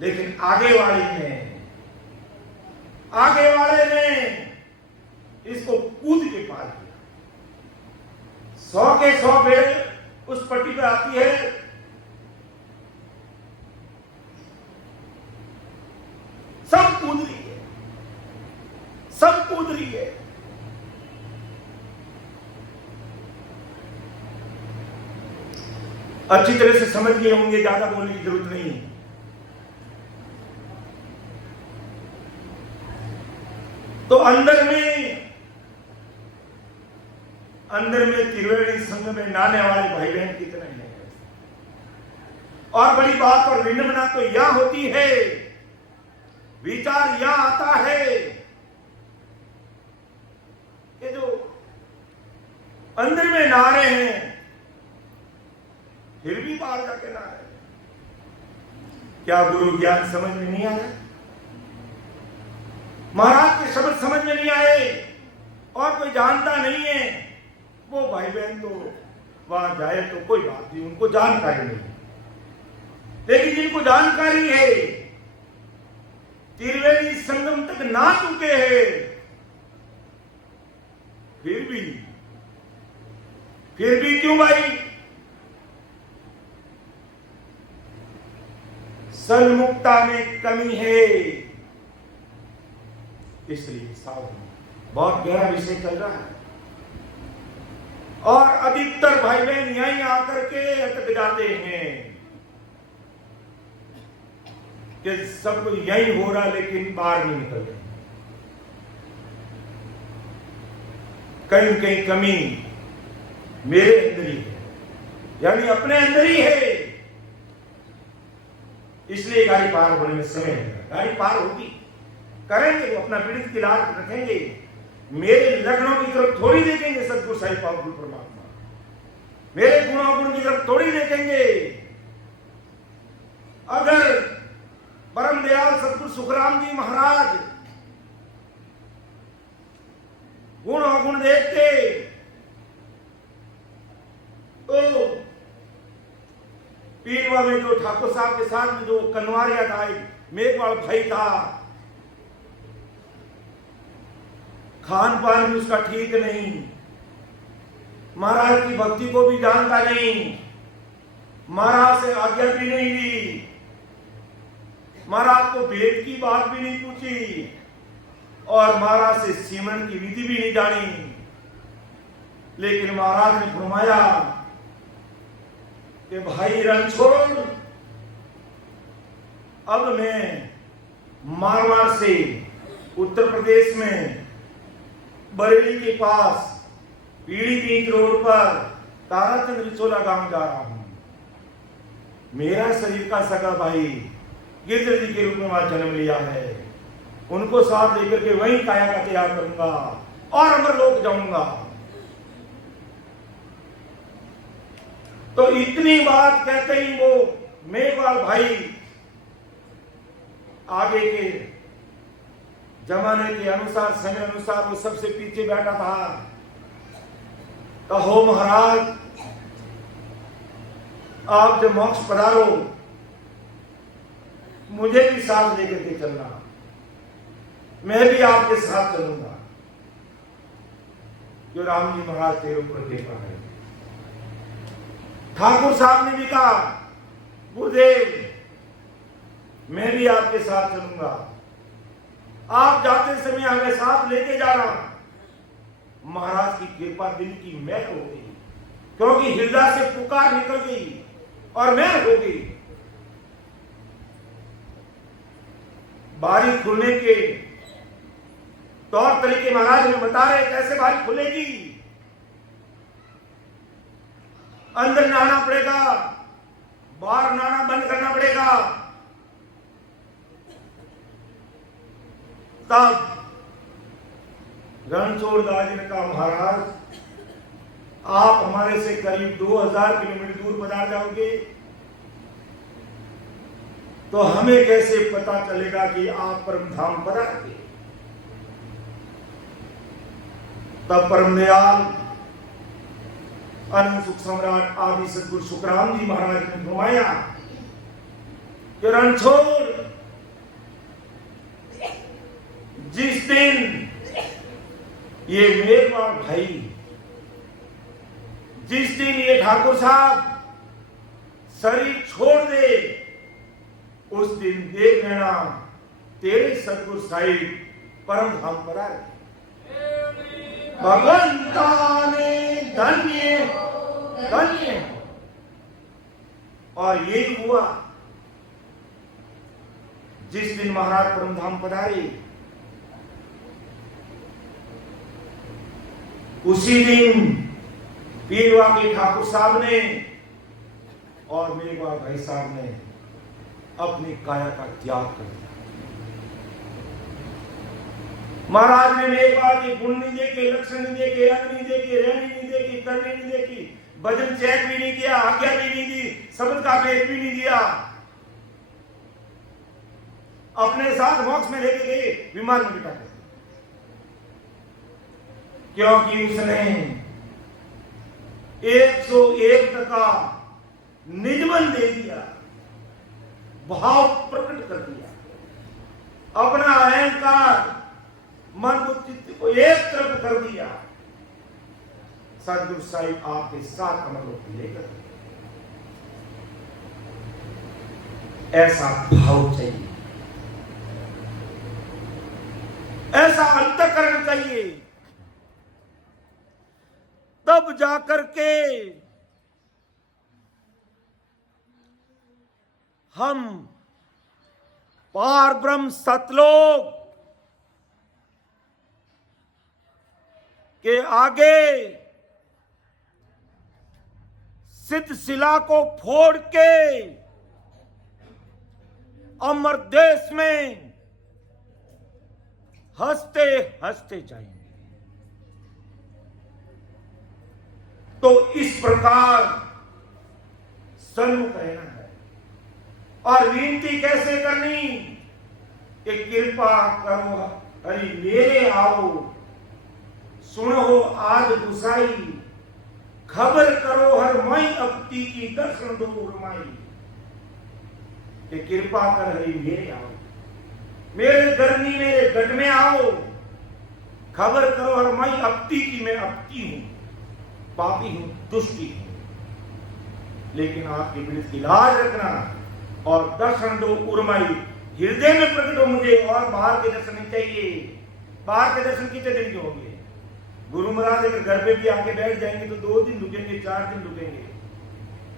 लेकिन आगे वाले ने इसको कूद के पार किया। 100 के 100 भीड़ उस पट्टी पे आती है, सब कूद रही है, सब कूद रही है। अच्छी तरह से समझ गए होंगे, ज्यादा बोलने की जरूरत नहीं है। तो अंदर में त्रिवेणी संगम में नहाने वाले भाई बहन कितने हैं। और बड़ी बात और विडंबना तो यह होती है, विचार यह आता है कि जो अंदर में नहा रहे हैं फिर भी बाहर जाके नहा रहे हैं। क्या गुरु ज्ञान समझ में नहीं आया, महाराज के शब्द समझ में नहीं आए और कोई जानता नहीं है, वो भाई बहन तो वहां जाए तो कोई बात नहीं, उनको जानकारी नहीं। लेकिन जिनको जानकारी है, त्रिवेणी संगम तक ना चुके हैं, फिर भी क्यों भाई, सन्मुखता में कमी है, इसलिए सावधान। बहुत गहरा विषय चल रहा है और अधिकतर भाई बहन यहीं आकर के अटक जाते हैं कि सब कुछ यही हो रहा, लेकिन बाहर नहीं निकल रहे। कहीं कहीं कमी मेरे अंदर ही है, यानी अपने अंदर ही है, इसलिए गाड़ी पार होने में समय लगेगा। गाड़ी पार होगी, करेंगे, वो अपना पीड़ित की लाज रखेंगे, मेरे लक्षणों की तरफ थोड़ी देखेंगे सदगुरु साईं पावनपुर परमात्मा, मेरे गुण की तरफ थोड़ी देखेंगे। अगर परम दयाल सदगुरु सुखराम जी महाराज गुण अवगुण देखते तो पीरवा में जो ठाकुर साहब के साथ में जो कनवारिया था, मेघवाल भाई था, खान पान भी उसका ठीक नहीं, महाराज की भक्ति को भी जानता नहीं, महाराज से आज्ञा भी नहीं ली, महाराज को वेद की बात भी नहीं पूछी और महाराज से सिमरन की विधि भी नहीं जानी। लेकिन महाराज ने फरमाया कि भाई रणछोड़, अब मैं मारवाड़ से उत्तर प्रदेश में बरेली के पास पीलीभीत रोड पर ताराचंद रिचोला गांव जा रहा हूं। मेरा शरीर का सगा भाई गिरधर जी के रूप में वहां जन्म लिया है। उनको साथ लेकर के वहीं काया का त्याग करूंगा और अमरलोक जाऊंगा। तो इतनी बात कहते ही वो मेघवाल भाई आगे के जमाने के अनुसार, समय अनुसार वो सबसे पीछे बैठा था। कहो महाराज, आप जब मोक्ष पधारो मुझे भी साथ लेकर के चलना, मैं भी आपके साथ चलूंगा। जो राम जी महाराज तेरे ऊपर कृपा है। ठाकुर साहब ने भी कहा, गुरुदेव मैं भी आपके साथ चलूंगा, आप जाते समय हमें साथ लेके जाना। महाराज की कृपा दिल की महक हो गई, क्योंकि हृदय से पुकार निकल गई और महक हो गई। बारी खुलने के तौर तरीके महाराज ने बता रहे, कैसे बारी खुलेगी। अंदर नहाना पड़ेगा, बाहर नहाना बंद करना पड़ेगा। तब रणछोड़ दास जी ने कहा, महाराज आप हमारे से करीब 2000 किलोमीटर दूर पधार जाओगे, तो हमें कैसे पता चलेगा कि आप परम धाम पधारोगे। तब परम दयाल अनंत सुख सम्राट आदि सदगुरु सुखराम जी महाराज ने फरमाया कि रणछोड़, जिस दिन ये मेघवाल भाई, जिस दिन ये ठाकुर साहब शरीर छोड़ दे, उस दिन देख लेना तेरे सदगुरु साहिब परम धाम पधारे। भगवंता ने धन्य धन्य। और यही हुआ। जिस दिन महाराज परम धाम पधारे, उसी दिन पीरवा के ठाकुर साहब ने और मेघवाल भाई साहब ने अपनी काया का त्याग कर दिया। महाराज ने मेघवाल के गुण नहीं देखे, लक्षण नहीं देखे, रंग नहीं देखे, रहनी नहीं देखी, करनी नहीं देखी, भजन चैक भी नहीं किया, आज्ञा भी नहीं दी, शब्द का भेद भी नहीं दिया। अपने साथ मोक्ष में लेके गए, विमान में बिठा कर, क्योंकि उसने 101% निजमन दे दिया, भाव प्रकट कर दिया, अपना अहंकार मन बुद्धि को एक तरफ कर दिया। सदगुरु साहिब आपके साथ अमरलोक लेकर, ऐसा भाव चाहिए, ऐसा अंतःकरण चाहिए, तब जाकर के हम पार ब्रह्म सतलोक के आगे सिद्ध शिला को फोड़ के अमर देश में हंसते हंसते जाएंगे। तो इस प्रकार सन्मुख रहना है। और विनती कैसे करनी कि कृपा करो हरि मेरे आओ, सुनो आज गुसाई, खबर करो हर मई अक्ति की, दर्शन दो उर्माई। कि कृपा कर हरि मेरे आओ, मेरे धरनी मेरे गढ़ में आओ, खबर करो हर मई अक्ति की, मैं अक्ति हूं, पापी हूं, दुष्टी हूं, लेकिन आपके पीड़ित की लाज रखना और दर्शन दो उर्माई। हृदय में प्रकट हो मुझे, और बाहर के दर्शन नहीं चाहिए। बाहर के दर्शन कितने दिन के होंगे? गुरु महाराज अगर घर पे भी आके बैठ जाएंगे तो 2 दिन रुकेंगे, 4 दिन रुकेंगे।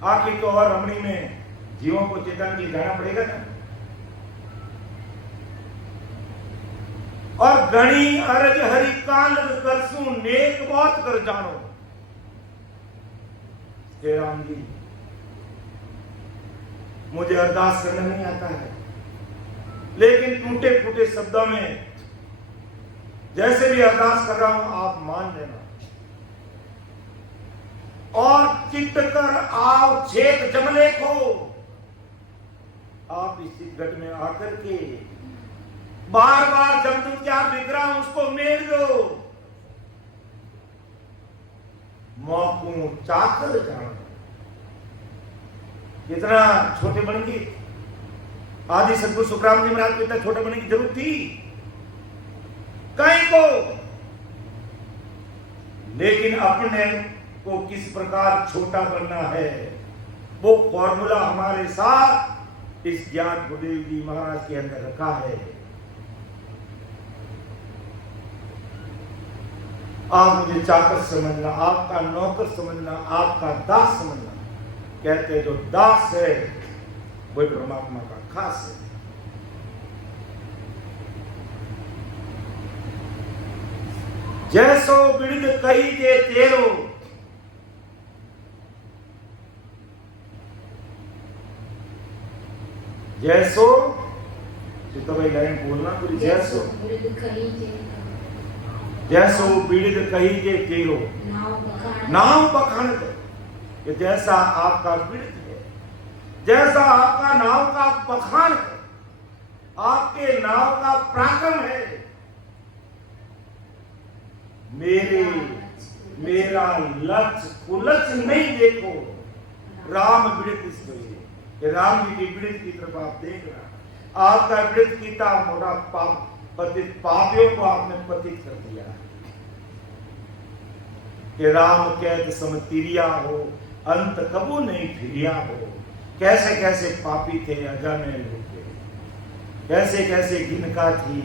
आखिर तो और रमणी में जीवों को चेतन के जाना पड़ेगा ना। और गणी अरज हरि काल करसू, नेक बहुत कर जानो, हे राम जी, मुझे अरदास करना नहीं आता है, लेकिन टूटे फूटे शब्दों में जैसे भी अरदास कर रहा हूं आप मान लेना। और चित्त कर आओ छेद जमले को, आप इस घट में आकर के बार बार जमदूत क्या बिक रहा हूं उसको मेल दो, मौकू चाकर जान। इतना छोटे बनने की आदि सदगुरु सुखराम जी महाराज को इतना छोटे बनने की जरूरत थी कहीं को, लेकिन अपने को किस प्रकार छोटा बनना है वो फॉर्मूला हमारे साथ इस ज्ञान गुरुदेव जी महाराज के अंदर रखा है। आप मुझे चाकर समझना, आपका नौकर समझना, आपका दास समझना। कहते हैं जो दास है वही परमात्मा का खास है। जैसो बिरद कही जे तेरो, जैसो तो भाई लाइन बोलना पूरी। जैसो जैसो बिरद कही जे तेरो नाम बखान दो, कि जैसा आपका बिरद है, जैसा आपका नाम का बखान है, आपके नाम का पराक्रम है, मेरा लक्ष्य कुलक्ष्य नहीं देखो, राम बिरद इसलिए राम जी की बिरद की तरफ आप देख रहा, आपका बिरद कितना मोटा पाप पतित पापियों को आपने पतित कर दिया कि राम कहत समतिरिया हो, अंत कबू नहीं फिरिया हो। कैसे कैसे पापी थे, अजाने लोग थे, कैसे कैसे गिनका थी,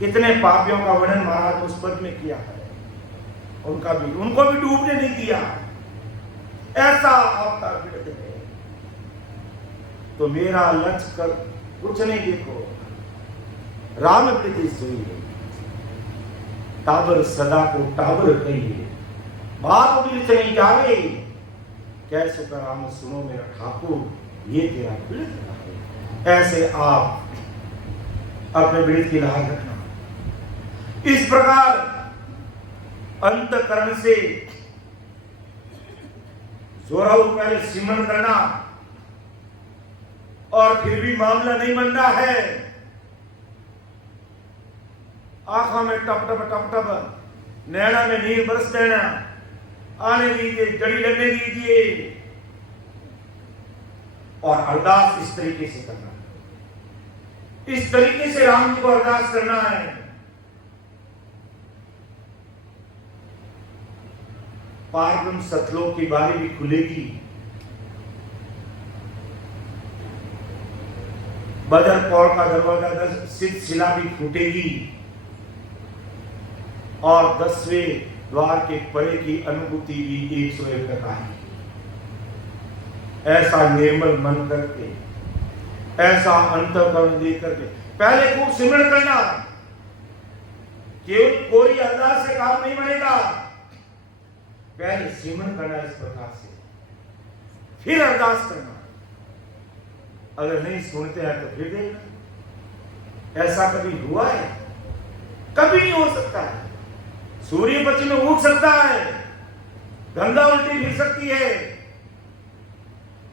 कितने पापियों का वर्णन महाराज उस पद में किया है, उनको भी डूबने नहीं दिया। ऐसा आपका बिरद है। तो मेरा लक्ष्य कर कुछ नहीं देखो, राम प्रीति सुनिए, टाबर सदा को टाबर कहिए, बाप भी नहीं जावे, कैसे का राम सुनो मेरा ठाकुर, ये तेरा बिरद है। ऐसे आप अपने बिरद की लाज रखना। इस प्रकार अंतकरण से जोरावर पहले सिमरन करना, और फिर भी मामला नहीं बनना है, आंखों में टप टप टप टप, नैना में नीर बरस देना, आने दीजिए, जड़ी लगने दीजिए, और अरदास इस तरीके से करना है। इस तरीके से राम जी को अरदास करना है। पारब्रह्म सतलोक की बारी भी खुलेगी, बदर पौड़ का दरवाजा सिद्ध शिला भी फूटेगी, और 10वें द्वार के परे की अनुभूति भी 101 तक आएगी। ऐसा निर्मल मन करके, ऐसा अंतःकरण दे करके पहले खूब सिमरन करना। केवल कोरी अरदास से काम नहीं बनेगा, पहले सिमरन करना इस प्रकार से, फिर अरदास करना। अगर नहीं सुनते हैं तो फिर देखना। ऐसा कभी हुआ है? कभी नहीं हो सकता है। सूर्य पश्चिम में उग सकता है, गंगा उल्टी फिर सकती है,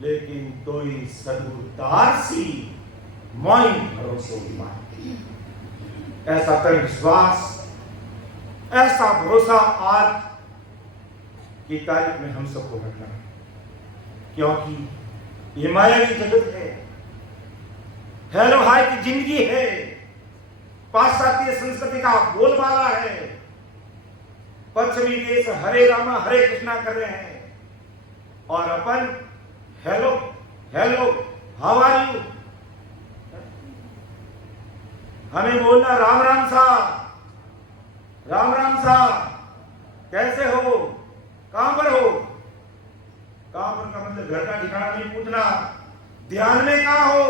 लेकिन तो ही सदुदार सी मोई भरोसे की, ऐसा कर विश्वास, ऐसा भरोसा आज की तारीख में हम सबको रखना है, क्योंकि ये माया की जगत है, हेलो हाय की जिंदगी है, पाश्चात्य संस्कृति का बोलबाला है, पश्चिमी देश हरे रामा हरे कृष्णा कर रहे हैं, और अपन hello hello how are you, हमें बोलना राम राम सा, राम राम सा, कैसे हो, कहां पर हो, कहां पर का मतलब घर का ठिकाना नहीं पूछना, ध्यान में कहां हो।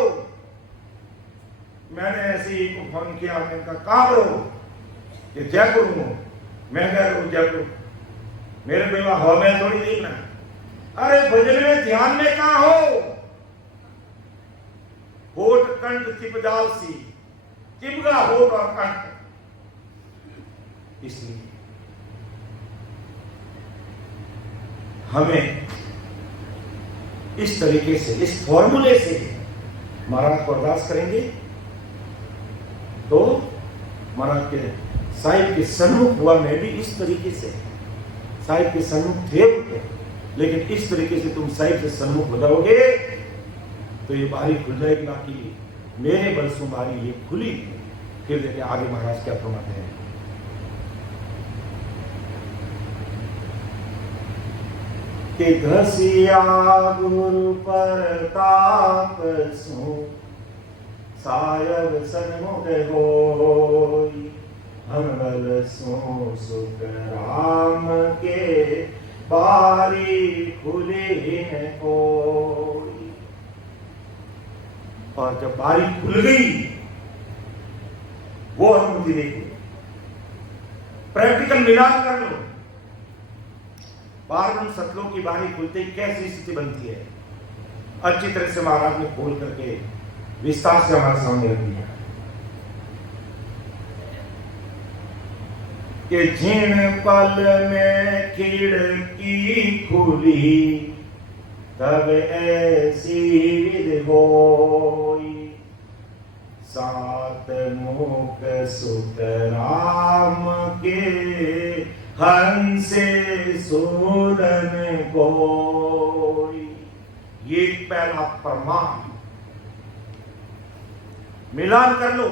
मैंने ऐसे ही को फोन किया, मैंने कहा कहां पर हो, ये जयपुर हूं, मैं कह रहा हूं जयपुर, मेरे को वहां हवा महल थोड़ी देखना, अरे भजन में ध्यान में कहां हो? होठ कंठ चिप जाओ सी, चिपगा होठ और कंठ। इसलिए हमें इस तरीके से, इस फॉर्मूले से महाराज को अरदास करेंगे तो महाराज के साहिब के सन्मुख हुआ। मैं भी इस तरीके से साहिब के सन्मुख थे, लेकिन इस तरीके से तुम साहिब से सन्मुख हो जाओगे तो ये बारी खुल जाएगी आपकी। मेरे बरसों बारी ये खुली। फिर देखिए आगे महाराज क्या फरमाते हैं। कि घसिया गुरु प्रताप सो सायब सन्मुख होई, हमल सो सुख राम के बारी खुली है कोई। और जब बारी खुल गई वो अनुमति देखो, प्रैक्टिकल मिलान कर लो। पार्वण सतलों की बारी खुलते ही कैसी स्थिति बनती है, अच्छी तरह से महाराज ने खोल करके विस्तार से हमारे सामने रख दिया कि झीण पल में खिड़की खुली, तब ऐसी विध होई, सात मुख सुत राम के हंसे सूदन कोई। ये पहला प्रमाण मिलान कर लो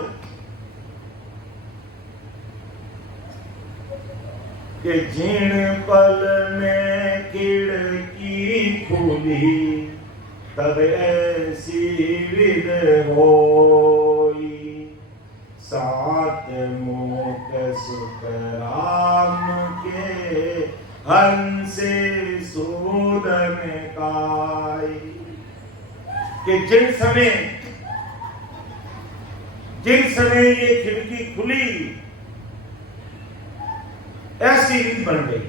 कि झीण पल में खिड़की खुली, तब ऐसी विध होई, सात मुख सुत राम के हंसे सूदन काई। कि जिन समय ये खिड़की खुली, ऐसी रीत बन गई,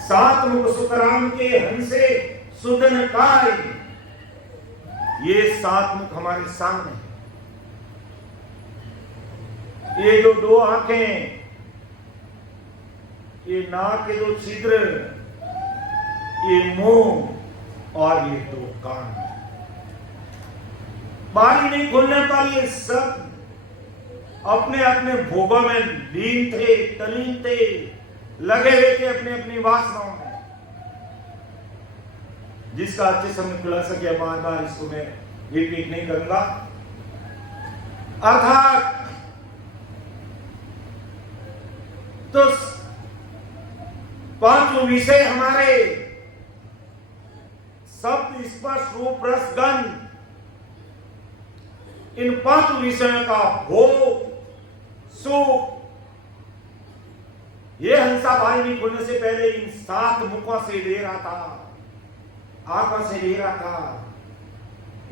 सात मुख सुत राम के हंसे सूदन काय। ये सात मुख हमारे सामने, ये जो दो आंखें, ये नाक के दो छिद्र, ये मुंह और ये दो कान, बारी नहीं खुलने पर ये सब अपने अपने भोगों में लीन थे, तलीन थे, लगे हुए थे अपने अपनी वासनाओं में। जिसका अच्छे समय खुलासा किया, बार बार इसको मैं रिपीट नहीं करूंगा। अर्थात तो पांच विषय हमारे शब्द स्पर्श रूप रस गंध, इन पांच विषयों का भोग सुख, ये हंसा भाई नहीं खुलने से पहले इन सात मुखों से ले रहा था, आंखों से ले रहा था,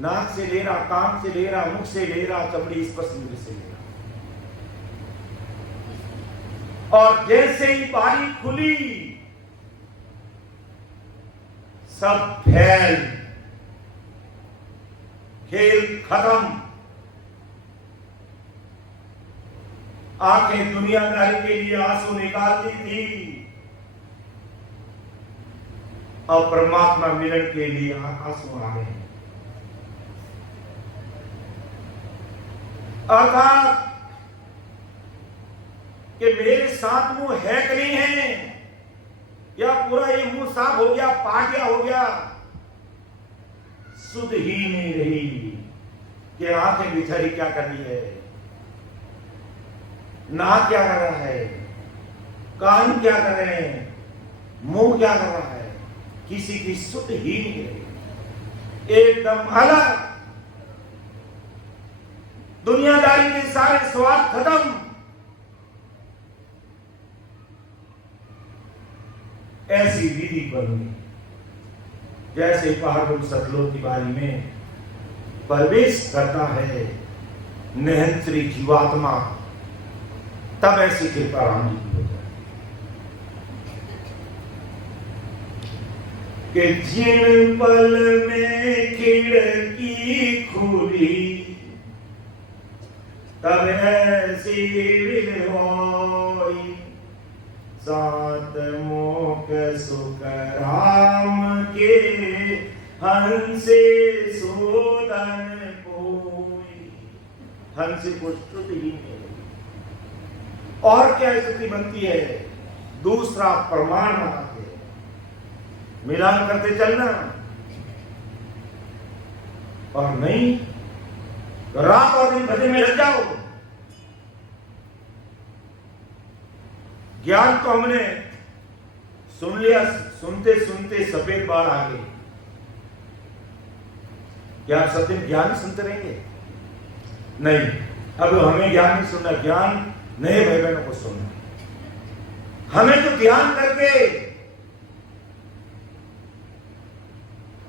नाक से ले रहा, कान से ले रहा, मुख से ले रहा, चमड़ी स्पर्श इंद्रिय से ले रहा। और जैसे ही बारी खुली, सब फैल, खेल खत्म। आंखें दुनियादारी के लिए आंसू निकालती थी, और परमात्मा मिलन के लिए आंसू आ रहे हैं। अर्थात कि मेरे साथ मुंह है कि नहीं है, या पूरा ये मुंह साफ हो गया, पाटिया हो गया, सुध ही नहीं रही कि आंखें बिछड़ी क्या कर रही है, नाक क्या कर रहा है, कान क्या कर रहे हैं, मुंह क्या कर रहा है, किसी की सुध ही नहीं रही। एकदम अलग, दुनियादारी के सारे स्वाद खत्म। ऐसी विधि बनी जैसे पार्वण सतलों की बारी में प्रवेश करता है निहंत्री जीवात्मा, तब ऐसी कृपा राम जी की हो जाए। कि जिन पल में खिड़की खुली तब ऐसी विध होई, सात मुख सुख राम के हंसे सोदन कोई। हंस को स्तुति ही नहीं। और क्या स्थिति बनती है? दूसरा प्रमाण बनाते हैं, मिलान करते चलना। और नहीं तो रात और दिन भजन में लग जाओ। ज्ञान तो हमने सुन लिया, सुनते सुनते सफेद बाल आ गए। क्या आप सत्य ज्ञान सुनते रहेंगे? नहीं, अब हमें ज्ञान नहीं सुनना, ज्ञान नए भाई बहनों को सुनना। हमें तो ध्यान करके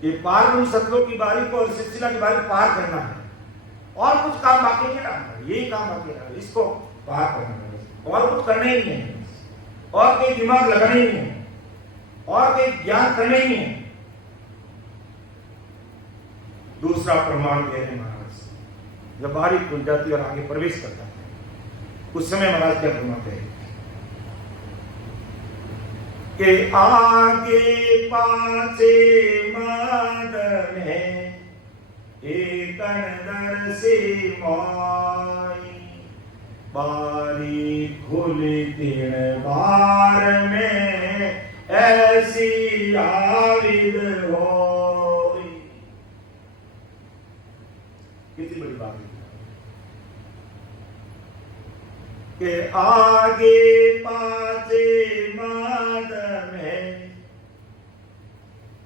ये पार ब्रह्म सतलोक की बारी को और सिलसिला की बारी पार करना है। और कुछ काम बाकी नहीं रहा, यही काम बाकी रहा, इसको पार करना है। और कुछ करना ही नहीं है, और कहीं दिमाग लगाना ही नहीं है, और कहीं ज्ञान करना ही नहीं है। दूसरा प्रमाण दिया है महाराज। जब बारी खुल जाती है और आगे प्रवेश करता है, उस समय महाराज क्या फरमाते हैं कि आगे पाछे मद में एक नर से माई, बारी खुली 3 बार में ऐसी आविद होई। कितनी बड़ी बात है कि आगे पाछे मद में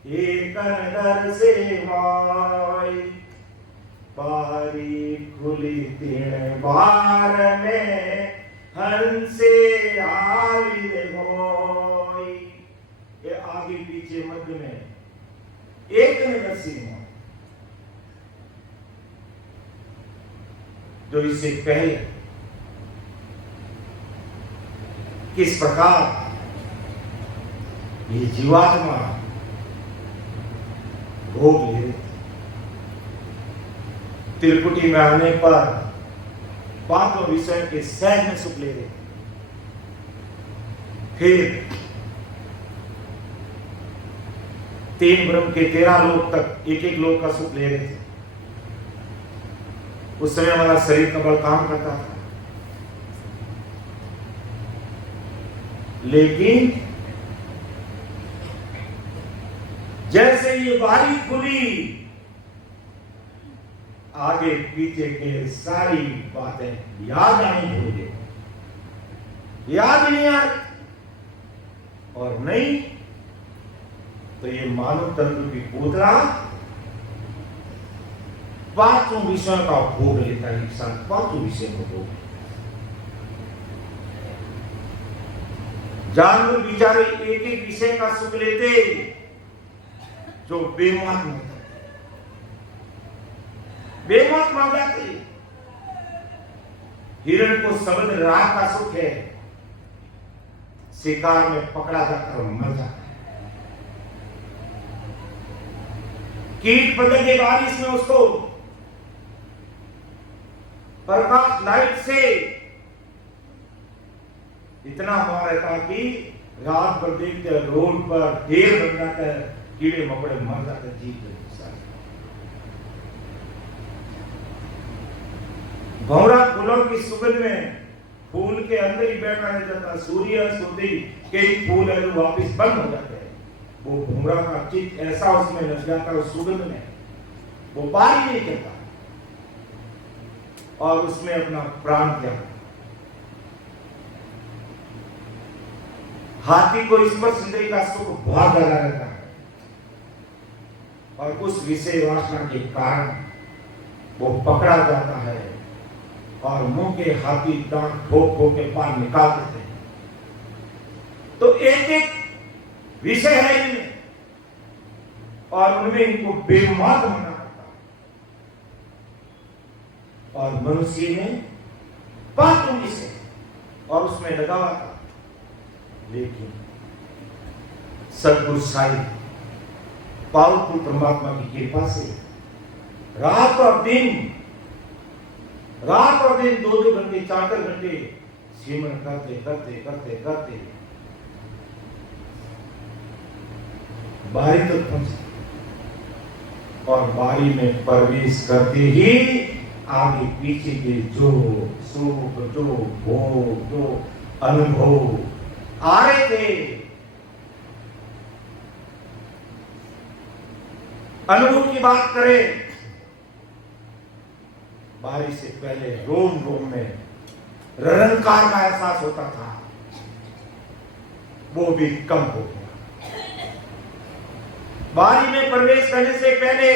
एक नर से माई, बारी खुली 3 बार में हंसे आविद होई। ये आगे पीछे मध्य में एक नर से माई, जो इससे पहले किस प्रकार ये जीवात्मा भोग ले रहे थे। त्रिपुटी में आने पर 5 विषय के सहज में सुख ले रहे थे। फिर 3 ब्रह्म के 13 लोक तक एक एक लोक का सुख ले रहे थे। उस समय हमारा शरीर का बल काम करता था, लेकिन जैसे ये बारी खुली, आगे पीछे के सारी बातें याद आनी भूल गए, याद नहीं आ। और नहीं तो ये मानव तंत्र की पूतला 5 विषयों का भोग लेता है, एक साथ 5 विषय को भोग। जानवर बेचारे एक एक विषय का सुख लेते, जो बेमौत मर जाते। हिरण को शब्द रात का सुख है, शिकार में पकड़ा जाकर मर जाता है। कीट पतंगे बारिश में उसको प्रकाश लाइट से इतना हुआ रहता कि रात भर देखते रोड पर ढेर बन जाता है, कीड़े मकोड़े मर जाते हैं, जीव भंवरा फूलों की सुगंध में फूल के अंदर ही बैठा रह जाता। सूर्य सूर्य कई फूल है जो वापिस बंद हो जाते हैं। वो भंवरा का चित्त ऐसा उसमें लग जाता है, उस सुगंध में वो बाहर ही नहीं करता और उसमें अपना प्राण त्याग। हाथी को स्पर्श इंद्रिय का सुख बहुत ज्यादा रहता है और उस विषय वासना के कारण वो पकड़ा जाता है और मुंह के हाथी दांत ठोक ठोक के पार निकाल देते हैं। तो एक एक विषय है इनमें और उनमें इनको बेमात होना पड़ता है। और मनुष्य में 5 विषय और उसमें लगा हुआ था, लेकिन सदगुरु साईं पावरफुल परमात्मा की कृपा से रात और दिन 2-2 घंटे 4-4 घंटे सिमरन करते बारी तक पहुंचे और बारी में प्रवेश करते ही आगे पीछे के जो सुख जो भोग जो अनुभव आ रहे थे, अनुभव की बात करें, बारी से पहले रोम रोम में निरंकार का एहसास होता था, वो भी कम हो गया। बारी में प्रवेश करने से पहले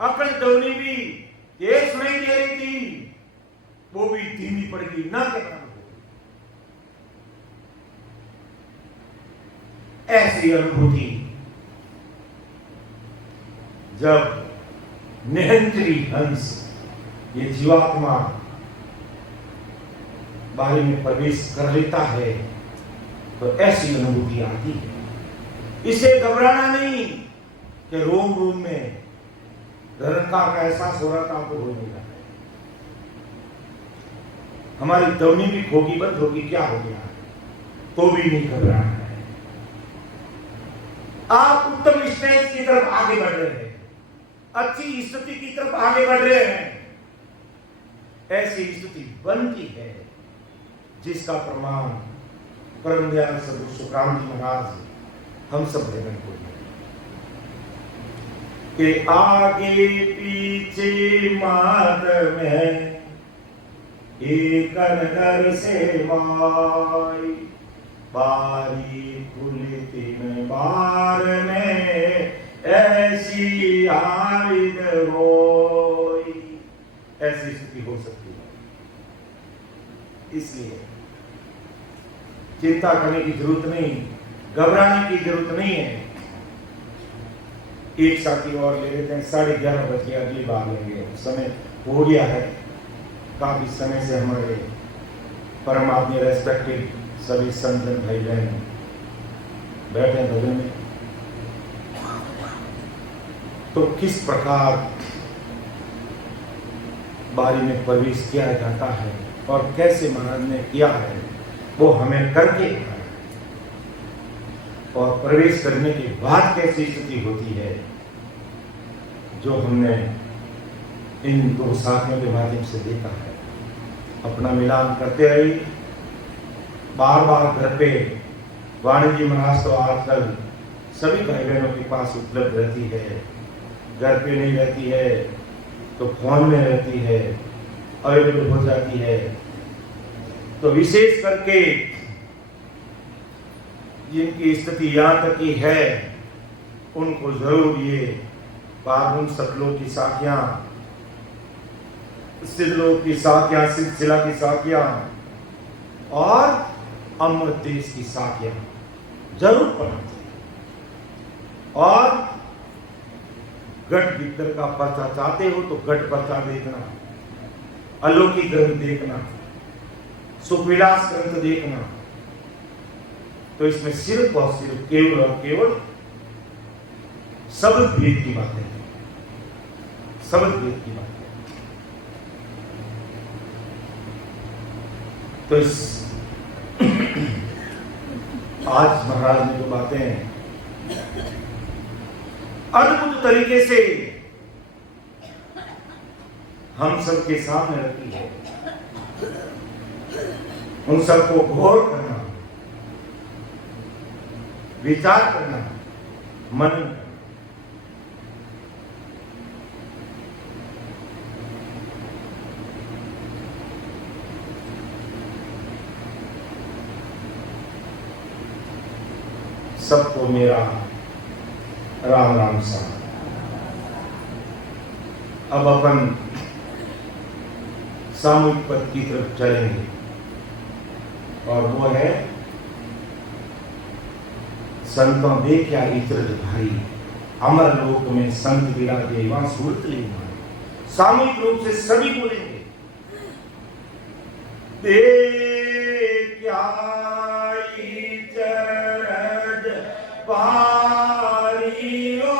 अपनी ध्वनि भी ये सुनाई दे रही थी, वो भी धीमी पड़ गई, ना के बराबर हो गई। ऐसी अनुभूति जब निहंत्री हंस ये जीवात्मा बारी में प्रवेश कर लेता है तो ऐसी अनुभूति आती है। इसे घबराना नहीं कि रोम रोम में निरंकार का एहसास हो रहा था, आपको हो नहीं रहा है। हमारी ध्वनि भी खोगी बंद होगी, क्या हो गया तो भी नहीं घबराना है। आप उत्तम स्टेज की तरफ आगे बढ़ रहे हैं, अच्छी स्थिति की तरफ आगे बढ़ रहे हैं। ऐसी स्थिति बनती है जिसका प्रमाण परम दयाल सद्गुरु सुखराम जी महाराज हम सब भजन को के आगे पीछे मात में एक नर सेवाई, बारी खुली 3 बार में ऐसी हारिद होई। ऐसी स्थिति हो सकती है, इसलिए चिंता करने की जरूरत नहीं, घबराने की जरूरत नहीं है। एक साथी और ले लेते हैं, 11:30 बज गया, अगली बार लेंगे, समय हो गया है। काफी समय से हमारे परम आदमी रेस्पेक्टेड सभी संतन भाई बहन बैठे भजन में, तो किस प्रकार बारी में प्रवेश किया जाता है और कैसे महाराज ने किया है वो हमें करके और प्रवेश करने के बाद कैसी स्थिति होती है, जो हमने इन 2 साथियों के माध्यम से देखा है। अपना मिलान करते रहिए। बार बार घर पे वाणी जी महाराज तो आजकल सभी भाई बहनों के पास उपलब्ध रहती है, घर पे नहीं रहती है तो फोन में रहती है, अवेलेबल हो जाती है। तो विशेष करके जिनकी स्थिति यहाँ तक की है उनको जरूर ये पावन सतलोक की साखियां, सिद्धलोक की साखियां, सिलसिला की साखियां और अमृत देश की साखियां जरूर पढ़ना चाहिए। और गट भीतर का पर्चा चाहते हो तो गट पर्चा देखना, अलौकिक ग्रंथ देखना, सुखविलास ग्रंथ देखना। तो इसमें सिर्फ और सिर्फ केवल और केवल शब्द भेद की बात है, शब्द भेद की बात है। तो इस आज महाराज ने जो बातें अद्भुत तरीके से हम सबके सामने रखी है, उन सबको गौर करना, विचार करना, मनन करना। सबको मेरा राम राम सा। अब अपन सामूहिक पद की तरफ चलेंगे और वो है संतों देखा इतर भाई, अमर लोक में संत विराजे वहां सूरत ले। सामूहिक रूप से सभी बोलेंगे, देखा इतर भाई ओ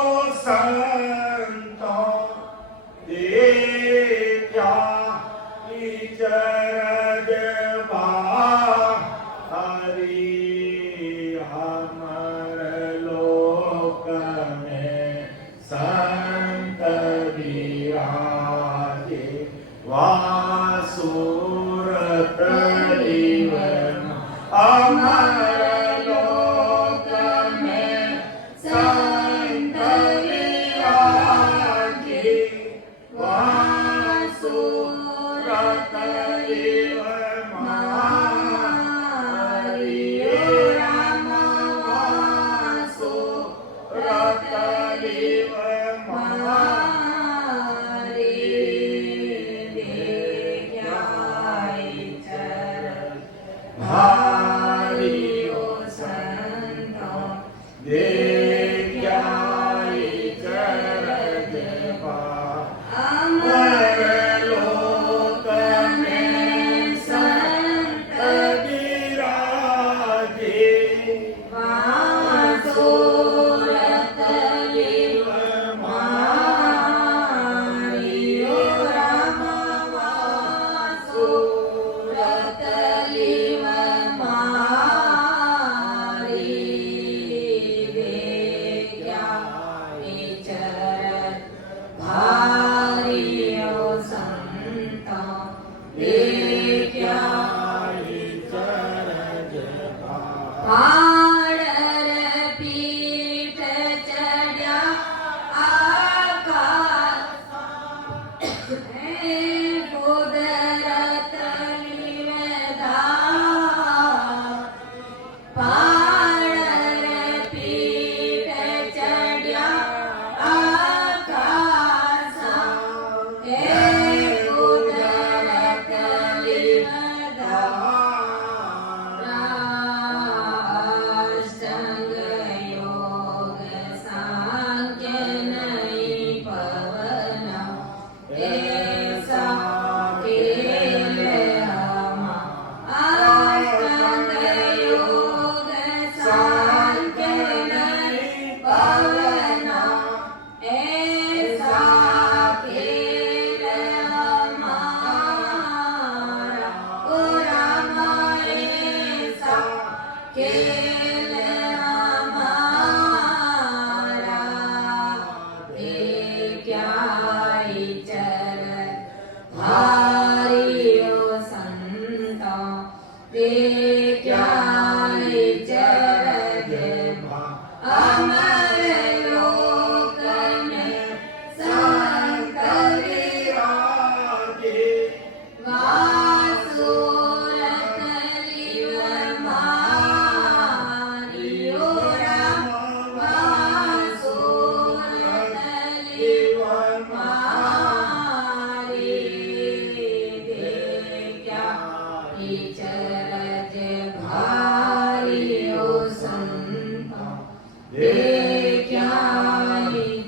देख्याई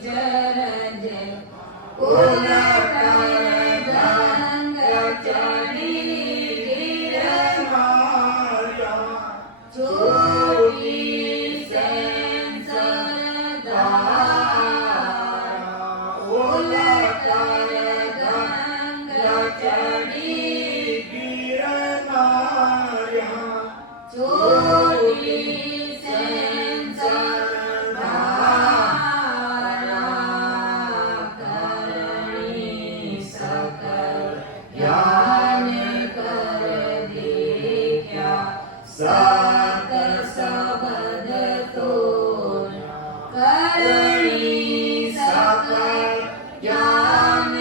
चरज उलटर गंग चढ़ी गिरमाया छोटी सात सबद तो करणी सकल ज्ञान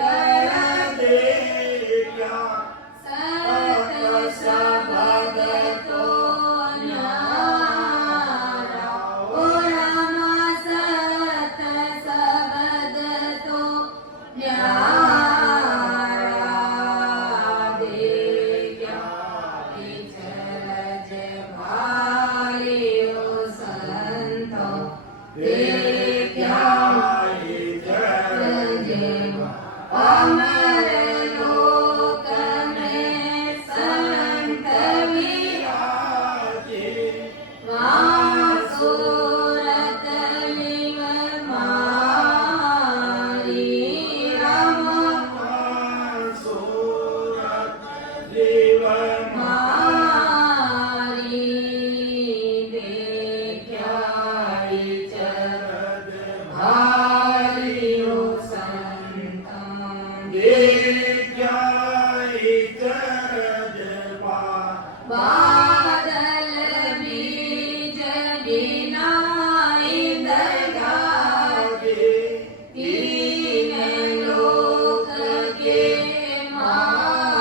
कर दे सत सबद तो न्यारा ओ रामा सत सबद तो न्यारा देखा चरज भारी ओ संतो देखा चरज अमर लोक में संत विराजे सूरत लिंग मारी राम सूरत लिंग मारी देखी चरज भारी ओ संतन देखी चरज बादल बीज बिनाई दरगाहे तीन लोक के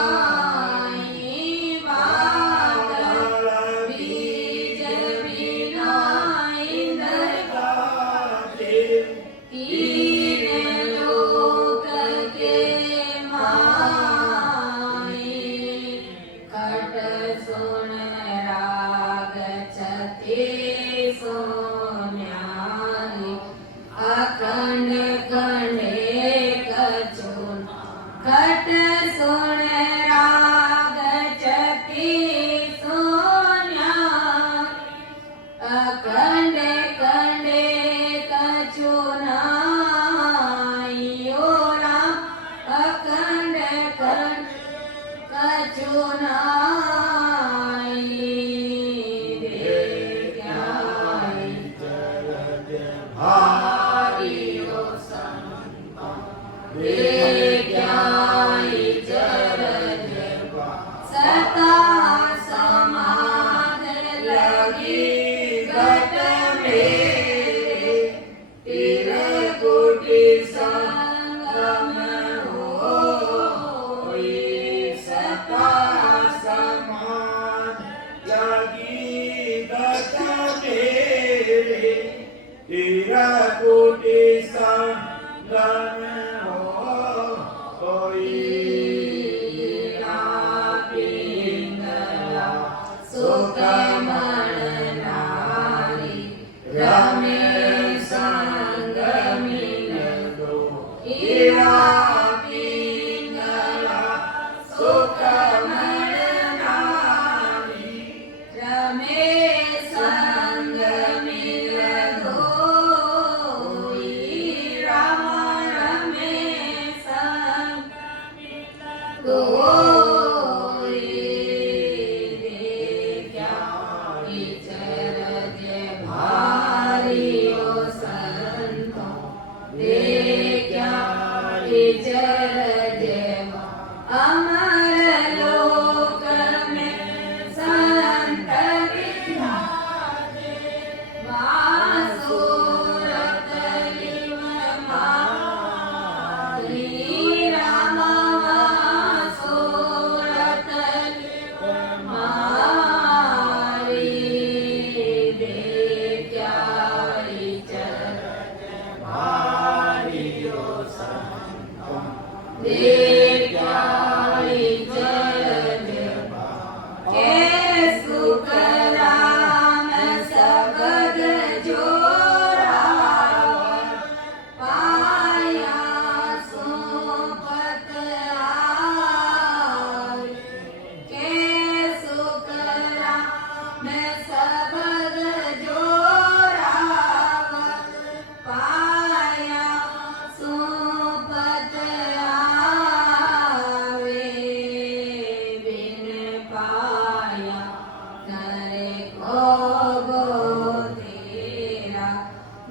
माई बादल बीज बिनाई दरगाहे तीन लोक के माई कट सुन राग छते सोन्यारी अखंड खंडे कचुन कट सुन राग छते सोन्यारी अखंड खंडे कचुनाई ओ राम अखंड खंड कचुनाई देखी चरज भारी ओ संतो देखी चरज सता समाध लगी घट मेरे तिरकुटी संगम होई सता समाध लगी घट मेरे तिरकुटी संगम होई पिंगला सुख नारी रमे संग मिलो हीरा पिंगला सुख नारी रमे संग मिल धोई राम रमे संग धोई देखा चरज भारी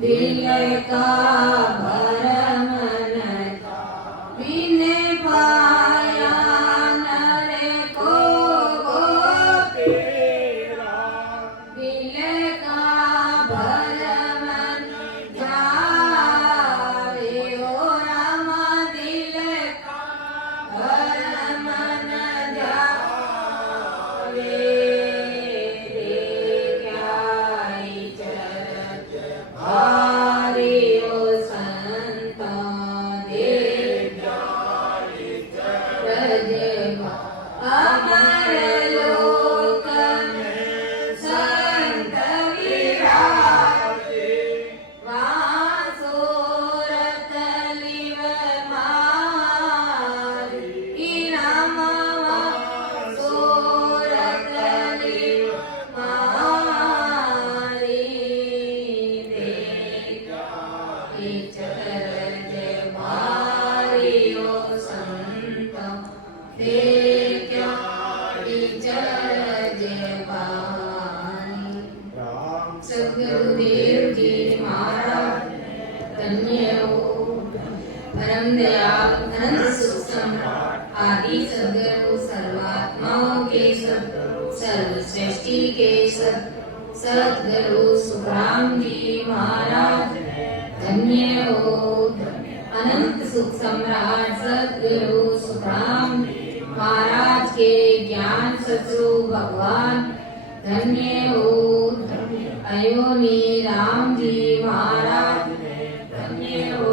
दिल का भरम बिने पाया नरे को दिल का भरम जावे ओ राम दिल का भरम जावे हरे ओ संता देव अमर लोक में संत विराजे वासुरत लिव मारी इनाम वासुरत लिव मारी सदगुरुदेव जी महाराज धन्य हो परम दयाल अनंत सुख सम्राट आदि सदगुरु सर्वात्माओं के सदगुरु सर्वश्रेष्ठी के सदगुरु सुखराम जी महाराज धन्य हो अनंत सुख सम्राट सदगुरु सुखराम महाराज के ज्ञान सचु भगवान धन्य हो अयोनी राम जी महाराज धन्य हो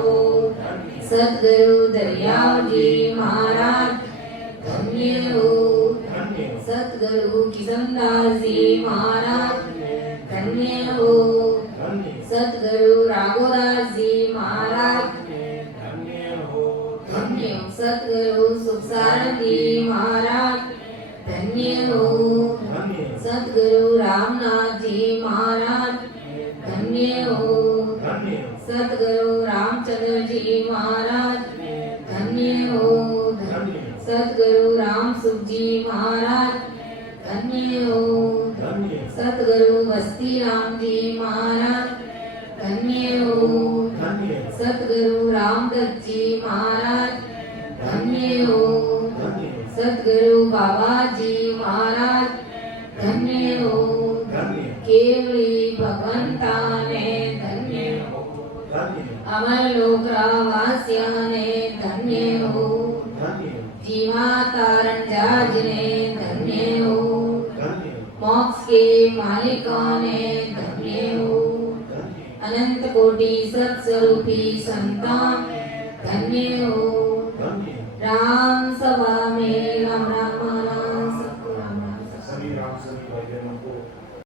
सदगुरु दरियाव जी महाराज धन्य हो सदगुरु किशनदास जी महाराज धन्य हो सदगुरु राघोदास जी महाराज धन्य हो सदगुरु सुखसारथी महाराज धन्य हो सदगुरु रामनाथ जी महाराज धन्य हो सदगुरु रामचंद्र जी महाराज धन्य हो सदगुरु राम सुख जी महाराज धन्य हो सदगुरु बस्ती राम जी महाराज धन्य हो सदगुरु रामदत्त जी महाराज धन्य हो सदगुरु बाबा जी महाराज धन्य हो केवली भगवंता ने धन्य हो अमर लोक वासिया ने धन्य हो जीवा तारण जाज ने धन्य हो मोक्ष के मालिकों ने धन्य हो अनंत कोटि सत्स्वरूपी संतान धन्य हो